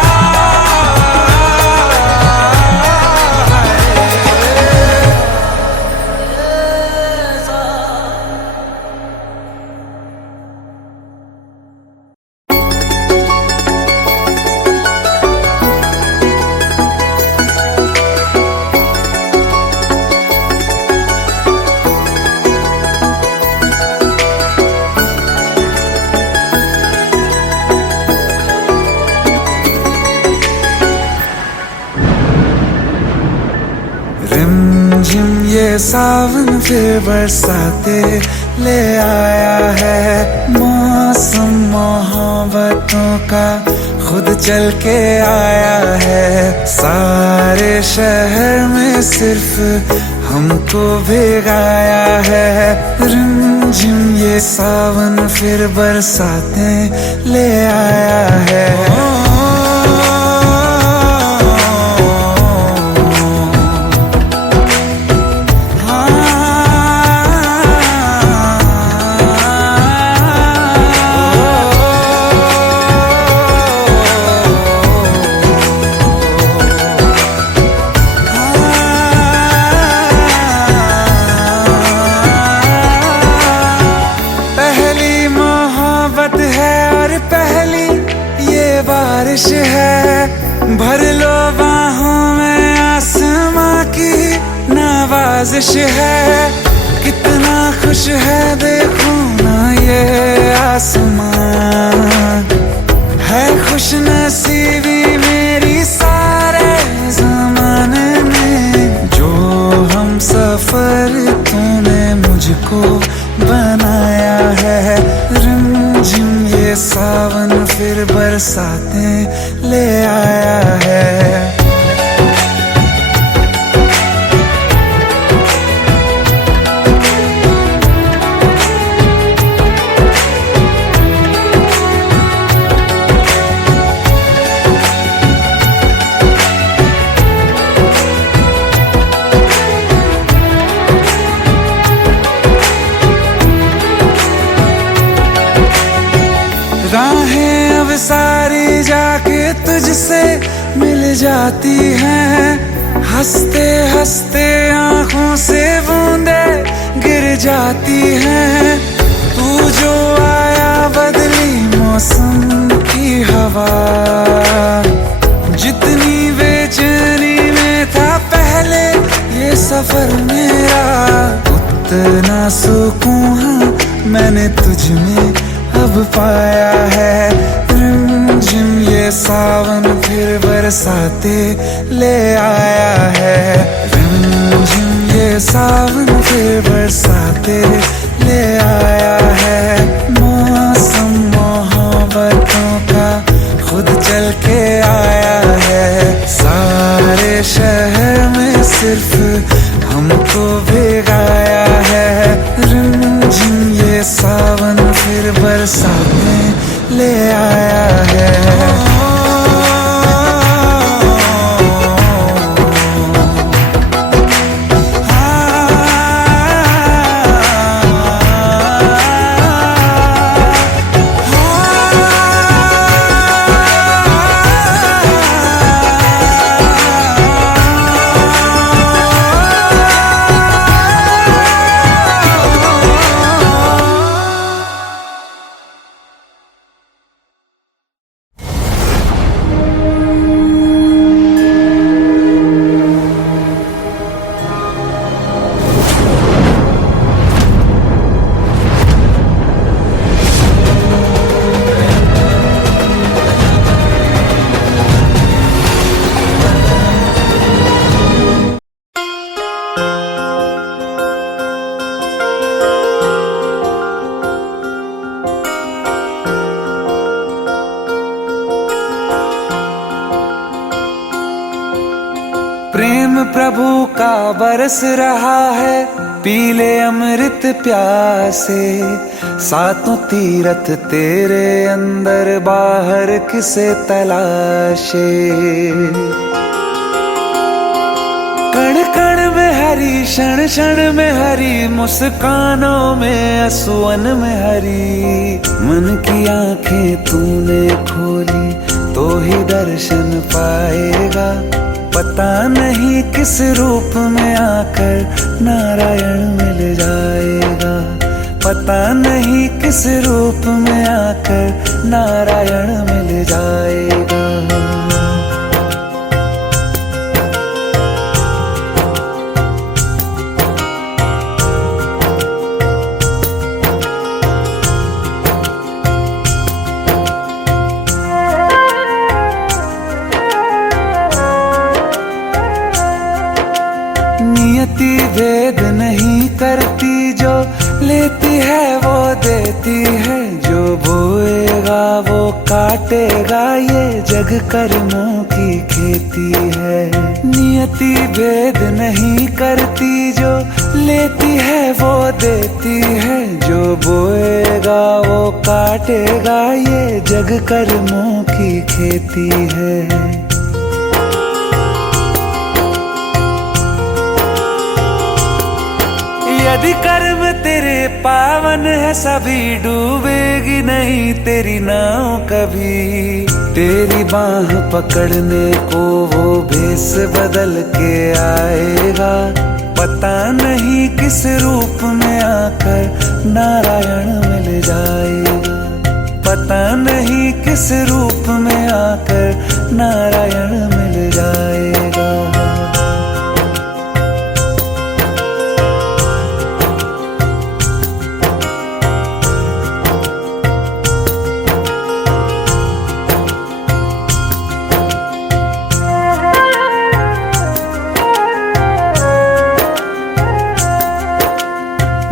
रिमझिम ये सावन फिर बरसाते ले आया है, मौसम मोहब्बतों का खुद चल के आया है। सारे शहर में सिर्फ हमको भिगाया है, रिमझिम ये सावन फिर बरसाते ले आया है। बारिश है, भर लो बाहों में आसमां की नवाजिश है। कितना खुश है देखो ना ये आसमां, है खुश नसीबी मेरी सारे जमाने में। जो हम सफर तूने मुझको बनाया है, रिमझिम ये सावन फिर बरसाते ले आया है। राहें अब सारी जाके तुझसे मिल जाती हैं, हंसते हंसते आंखों से बूंदे गिर जाती हैं। तू जो आया बदली मौसम की हवा, जितनी बेचैनी में था पहले ये सफर मेरा, उतना सुकून मैंने तुझ में अब पाया है। रिमझिम ये सावन फिर बरसाते ले आया है, रिमझिम ये सावन फिर बरसाते ले आया है। मौसम मोहब्बतों का खुद चल के आया है, सारे शहर में सिर्फ हमको भिगाया है। रिमझिम ये सावन फिर बरसाते ले आया है। प्रभु का बरस रहा है, पीले अमृत प्यासे। सातों तीरथ तेरे अंदर, बाहर किसे तलाशे। कण कण में हरी, क्षण क्षण में हरी, मुस्कानों में असुवन में हरी। मन की आंखें तूने खोली तो ही दर्शन पाएगा। पता नहीं किस रूप में आकर नारायण मिल जाएगा। पता नहीं किस रूप में आकर नारायण मिल जाएगा। नियति भेद नहीं करती, जो लेती है वो देती है। जो बोएगा वो काटेगा, ये जग कर्मों की खेती है। नियति भेद नहीं करती, जो लेती है वो देती है। जो बोएगा वो काटेगा, ये जग कर्मों की खेती है। यदि कर्म तेरे पावन है, सभी डूबेगी नहीं तेरी नाव कभी। तेरी बाह पकड़ने को वो भेष बदल के आएगा। पता नहीं किस रूप में आकर नारायण मिल जाएगा। पता नहीं किस रूप में आकर नारायण मिल जाएगा।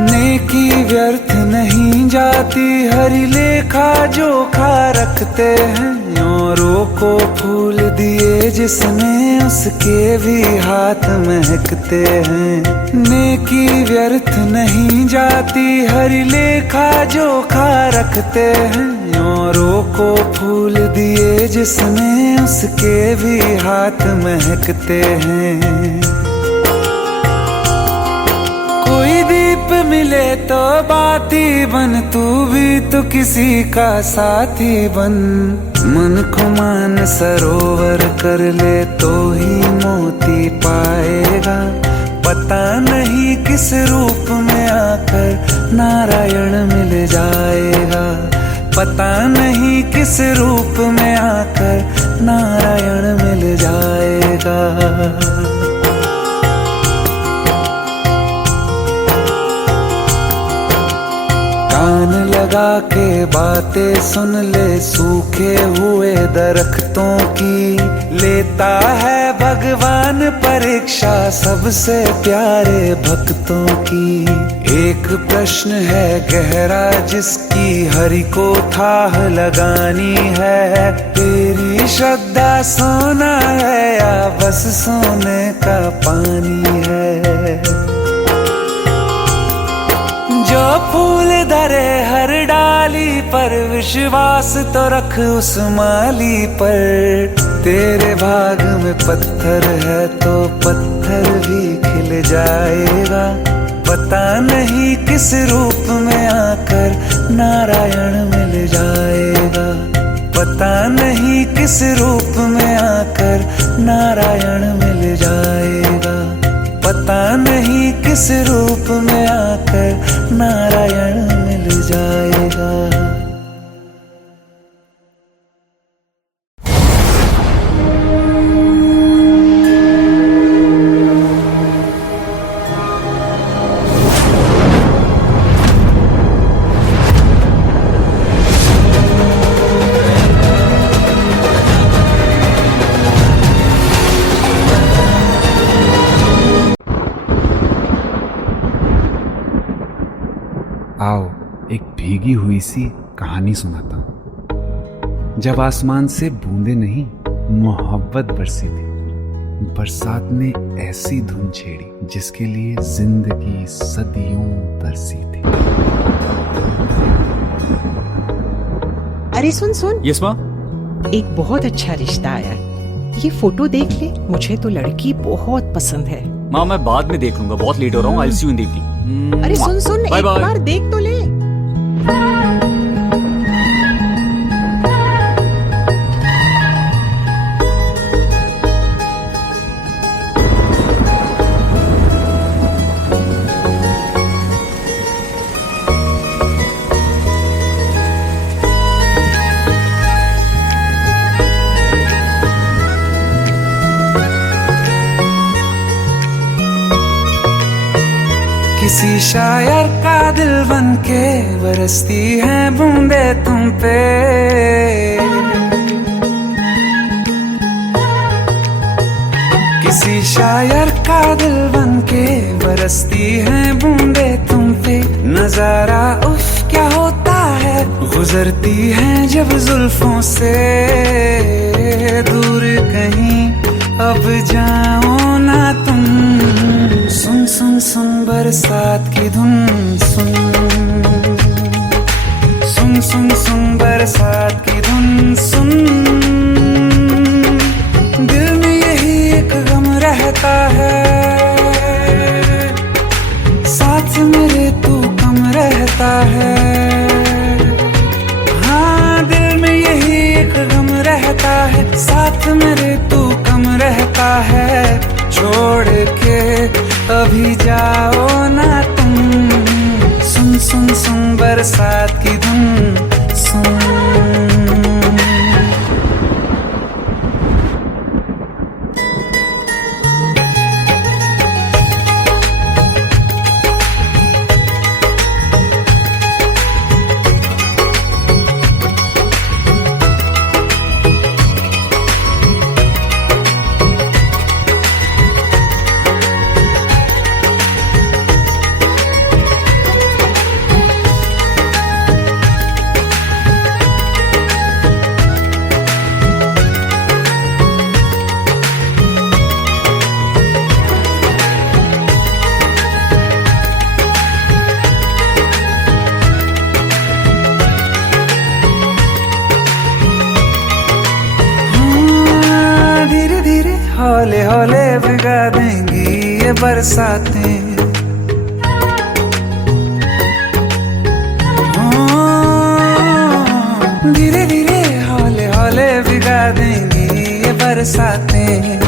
नेकी व्यर्थ नहीं जाती, हरि लेखा जोखा रखते हैं। औरों को फूल दिए जिसने, उसके भी हाथ महकते हैं। नेकी व्यर्थ नहीं जाती, हरि लेखा जोखा रखते हैं। औरों को फूल दिए जिसने, उसके भी हाथ महकते हैं। कोई दीप मिले तो बाती बन, तू भी तो किसी का साथी बन। मन को मान सरोवर कर ले तो ही मोती पाएगा। पता नहीं किस रूप में आकर नारायण मिल जाएगा। पता नहीं किस रूप में आकर नारायण मिल जाएगा। कान लगा के बातें सुन ले, सूखे हुए दरख्तों की। लेता है भगवान परीक्षा सबसे प्यारे भक्तों की। एक प्रश्न है गहरा जिसकी हरि को थाह लगानी है। तेरी श्रद्धा सोना है या बस सोने का पानी है। जो फूल धरे हर डाली पर, विश्वास तो रख उस माली पर। तेरे भाग में पत्थर है तो पत्थर भी खिल जाएगा। पता नहीं किस रूप में आकर नारायण मिल जाएगा। पता नहीं किस रूप में आकर नारायण मिल जाएगा। पता नहीं किस रूप में आकर नारायण मिल जाएगा। आओ एक भीगी हुई सी कहानी सुनाता हूं। जब आसमान से बूंदे नहीं मोहब्बत बरसी थी, बरसात ने ऐसी धुन छेड़ी जिसके लिए जिंदगी सदियों तरसी थी। अरे सुन सुन, यस माँ। एक बहुत अच्छा रिश्ता आया है। ये फोटो देख ले, मुझे तो लड़की बहुत पसंद है। माँ मैं बाद में देख लूंगा, बहुत लेट हो रहा हूँ। आई सी यू इन द इवनिंग। अरे सुन सुन, Bye एक bye. बार देख तो ले। किसी शायर का दिल बन के बरसती है बूंदे तुम पे। किसी शायर का दिल बन के बरसती है बूंदे तुम पे। नजारा उफ क्या होता है, गुजरती है जब जुल्फों से। दूर कहीं अब जाओ ना तुम, सुन सुन सुन बरसात की धुन। सुन सुन सुन सुन बरसात की धुन। सुन दिल में यही एक गम रहता है, साथ मेरे तू कम रहता है। हाँ दिल में यही एक गम रहता है, साथ मेरे तू कम रहता है। छोड़ के अभी जाओ ना तुम, सुन सुन सुन बरसात की धुन। सुन हौले हौले भिगा देंगी ये बरसातें। धीरे धीरे हौले हौले भिगा देंगी ये बरसातें।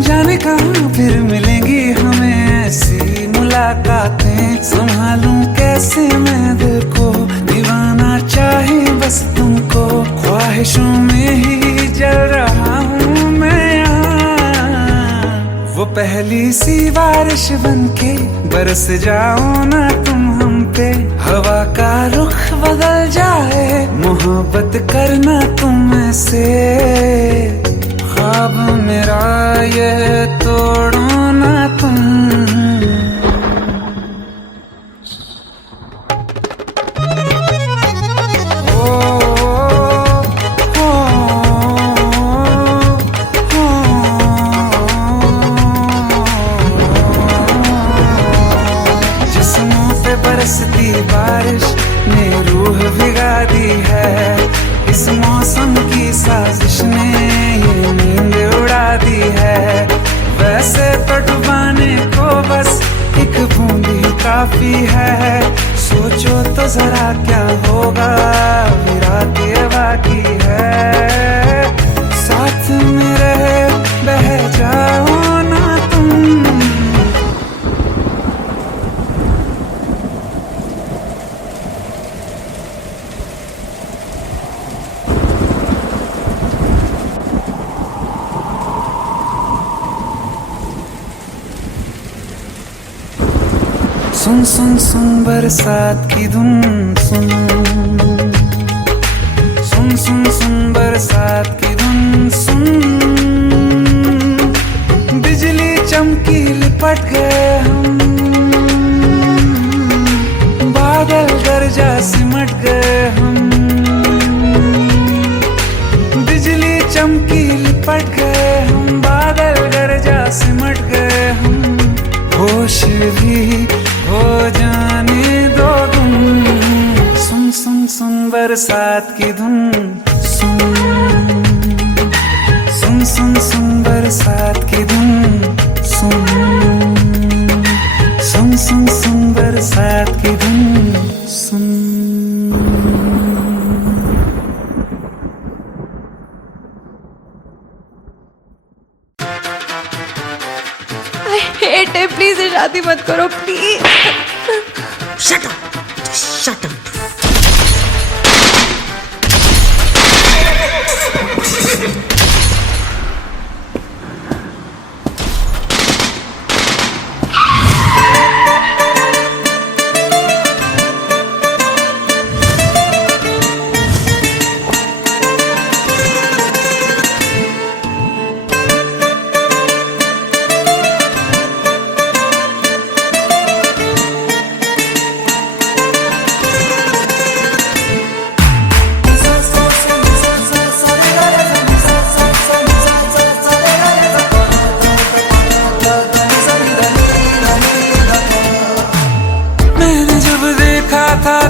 जाने कहाँ फिर मिलेंगी हमें ऐसी मुलाकातें। संभालूं कैसे मैं दिल को, दीवाना चाहे बस तुमको। ख्वाहिशों में ही जल रहा हूँ मैं यहाँ। वो पहली सी बारिश बनके बरस जाओ ना तुम हम पे। हवा का रुख बदल जाए, मोहब्बत करना तुम ऐसे। ख्वाब मेरा ये तोड़ो ना तुम। बरसती बारिश ने रूह भिगा दी है। इस मौसम की साजिश ने ये नींद उड़ा दी है। वैसे तो डुबाने को बस एक बूंद ही काफी है। सोचो तो जरा क्या होगा, रात ये बाकी है। साथ मेरे बह जाओ ना तुम। सुन सुन सुन बरसात की धुन। सुन सुन सुन सुन बरसात की धुन। सुन बिजली चमकी लिपट गए हम, बादल गरजा सिमट गए हम। बिजली चमकी लिपट गए हम, बादल गरजा हो जाने दो गुम। सुन सुन सुन बरसात की धुन, सुन सुन सुन सुन बरसात की धुन, सुन सुन सुन सुन बरसात की धुन, सुन। हेट है, प्लीज शादी मत करो please. Shut up, shut up.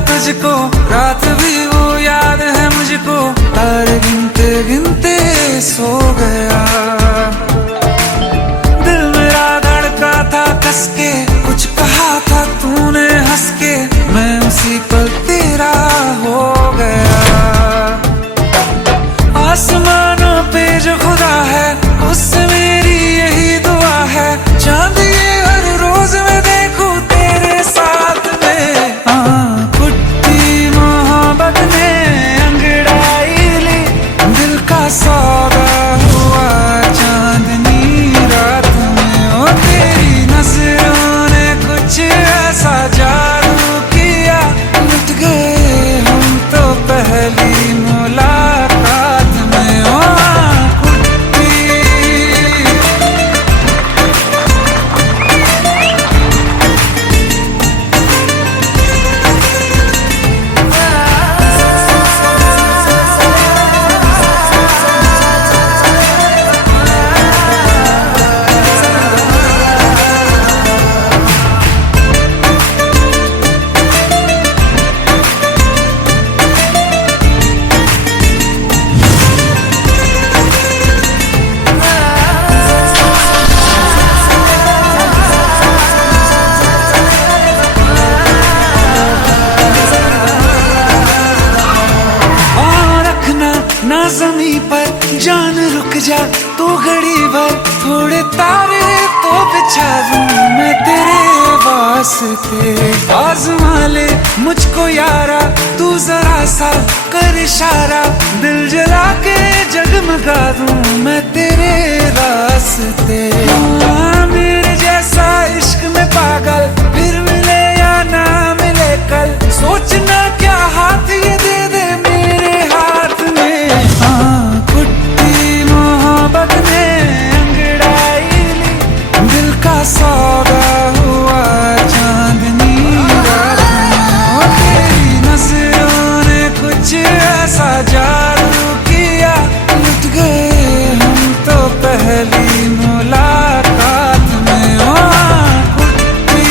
तुझको रात भी वो याद है मुझको, तारे गिनते गिनते सो गया। दिल मेरा धड़का था कस के, कुछ कहा था तूने हंस के, मैं उसी पल तेरा हो गया। आसमानों पे जो खुदा है उससे मेरी यही दुआ है, चांद ये हर रोज मैं देखूं तेरे साथ में। सौदा हुआ चांदनी रात में, ओ तेरी नजरों ने कुछ ऐसा जादू किया, लुट गए हम तो पहली मुलाकात में। ओ कुट्टी ना ज़मीं पर जान रुक जा तो घड़ी भर, थोड़े तारे तो बिछा दूं मैं तेरे वास्ते। आज़मा ले मुझको यारा तू जरा सा कर इशारा, दिल जला के जगमगा दूं मैं तेरे रास्ते। मेरे जैसा इश्क में पागल फिर मिले या ना मिले कल, सोचना क्या हाथ ये दे दे मेरे हाथ में। कुट्टी मोहब्बत ने अंगड़ाई ली, दिल का सौदा हुआ चांदनी रात में, ओ तेरी नजरों ने कुछ ऐसा जादू किया, लुट गए हम तो पहली मुलाकात में। ओ कुट्टी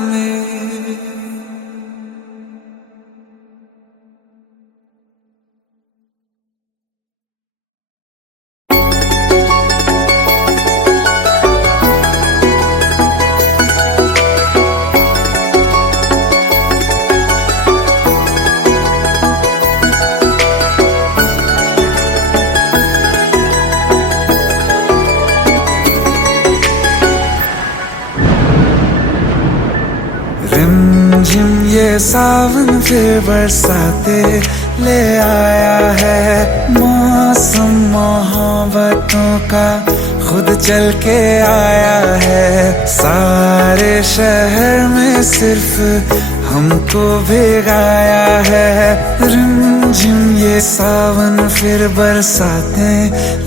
में। रिमझिम ये सावन फिर बरसाते ले आया है, मौसम मोहब्बतों का खुद चल के आया है। सारे शहर में सिर्फ हमको भिगाया है। रिमझिम ये सावन फिर बरसाते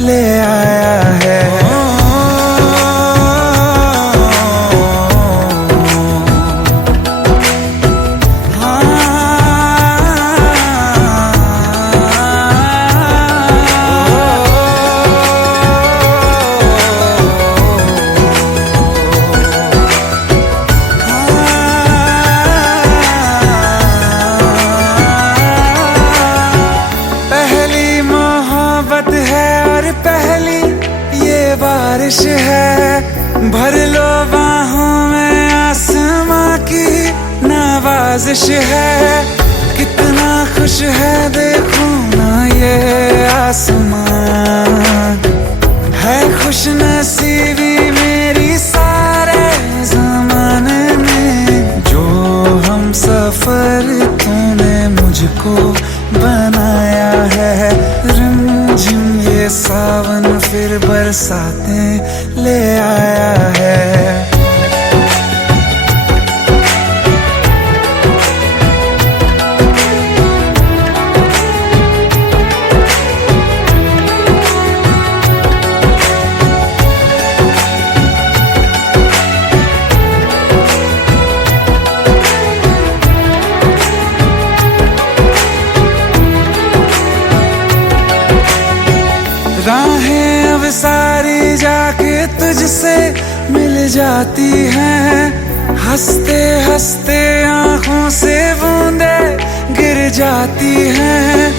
ले आया है। बारिश है, भर लो बाहों में आसमां की नवाजिश है। कितना खुश है देखो ना ये आसमां, है खुश नसीबी मेरी सारे ज़माने में। जो हम सफर तूने मुझको बनाया है। रिमझिम ये सावन फिर बरसाते ले आया है। राहें अब सारी जाके तुझसे मिल जाती हैं। हंसते हंसते आंखों से बूंदे गिर जाती हैं।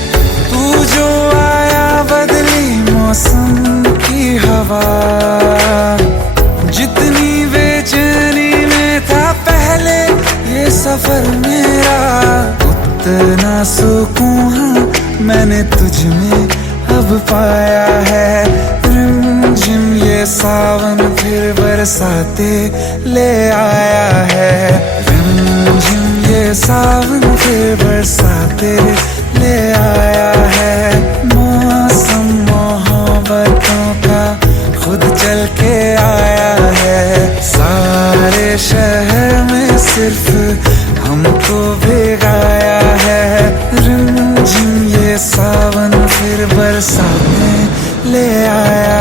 तू जो आया बदली मौसम की हवा, जितनी बेचैनी में था पहले ये सफर मेरा, उतना सुकून मैंने तुझ में अब पाया है। रिमझिम ये सावन फिर बरसाते ले आया है। रिमझिम ये सावन फिर बरसाते ले आया है। मौसम मोहब्बतों का खुद चल के आया है। सारे शहर में सिर्फ हमको भिगाया है। रिमझिम ये सावन फिर बरसाते ले आया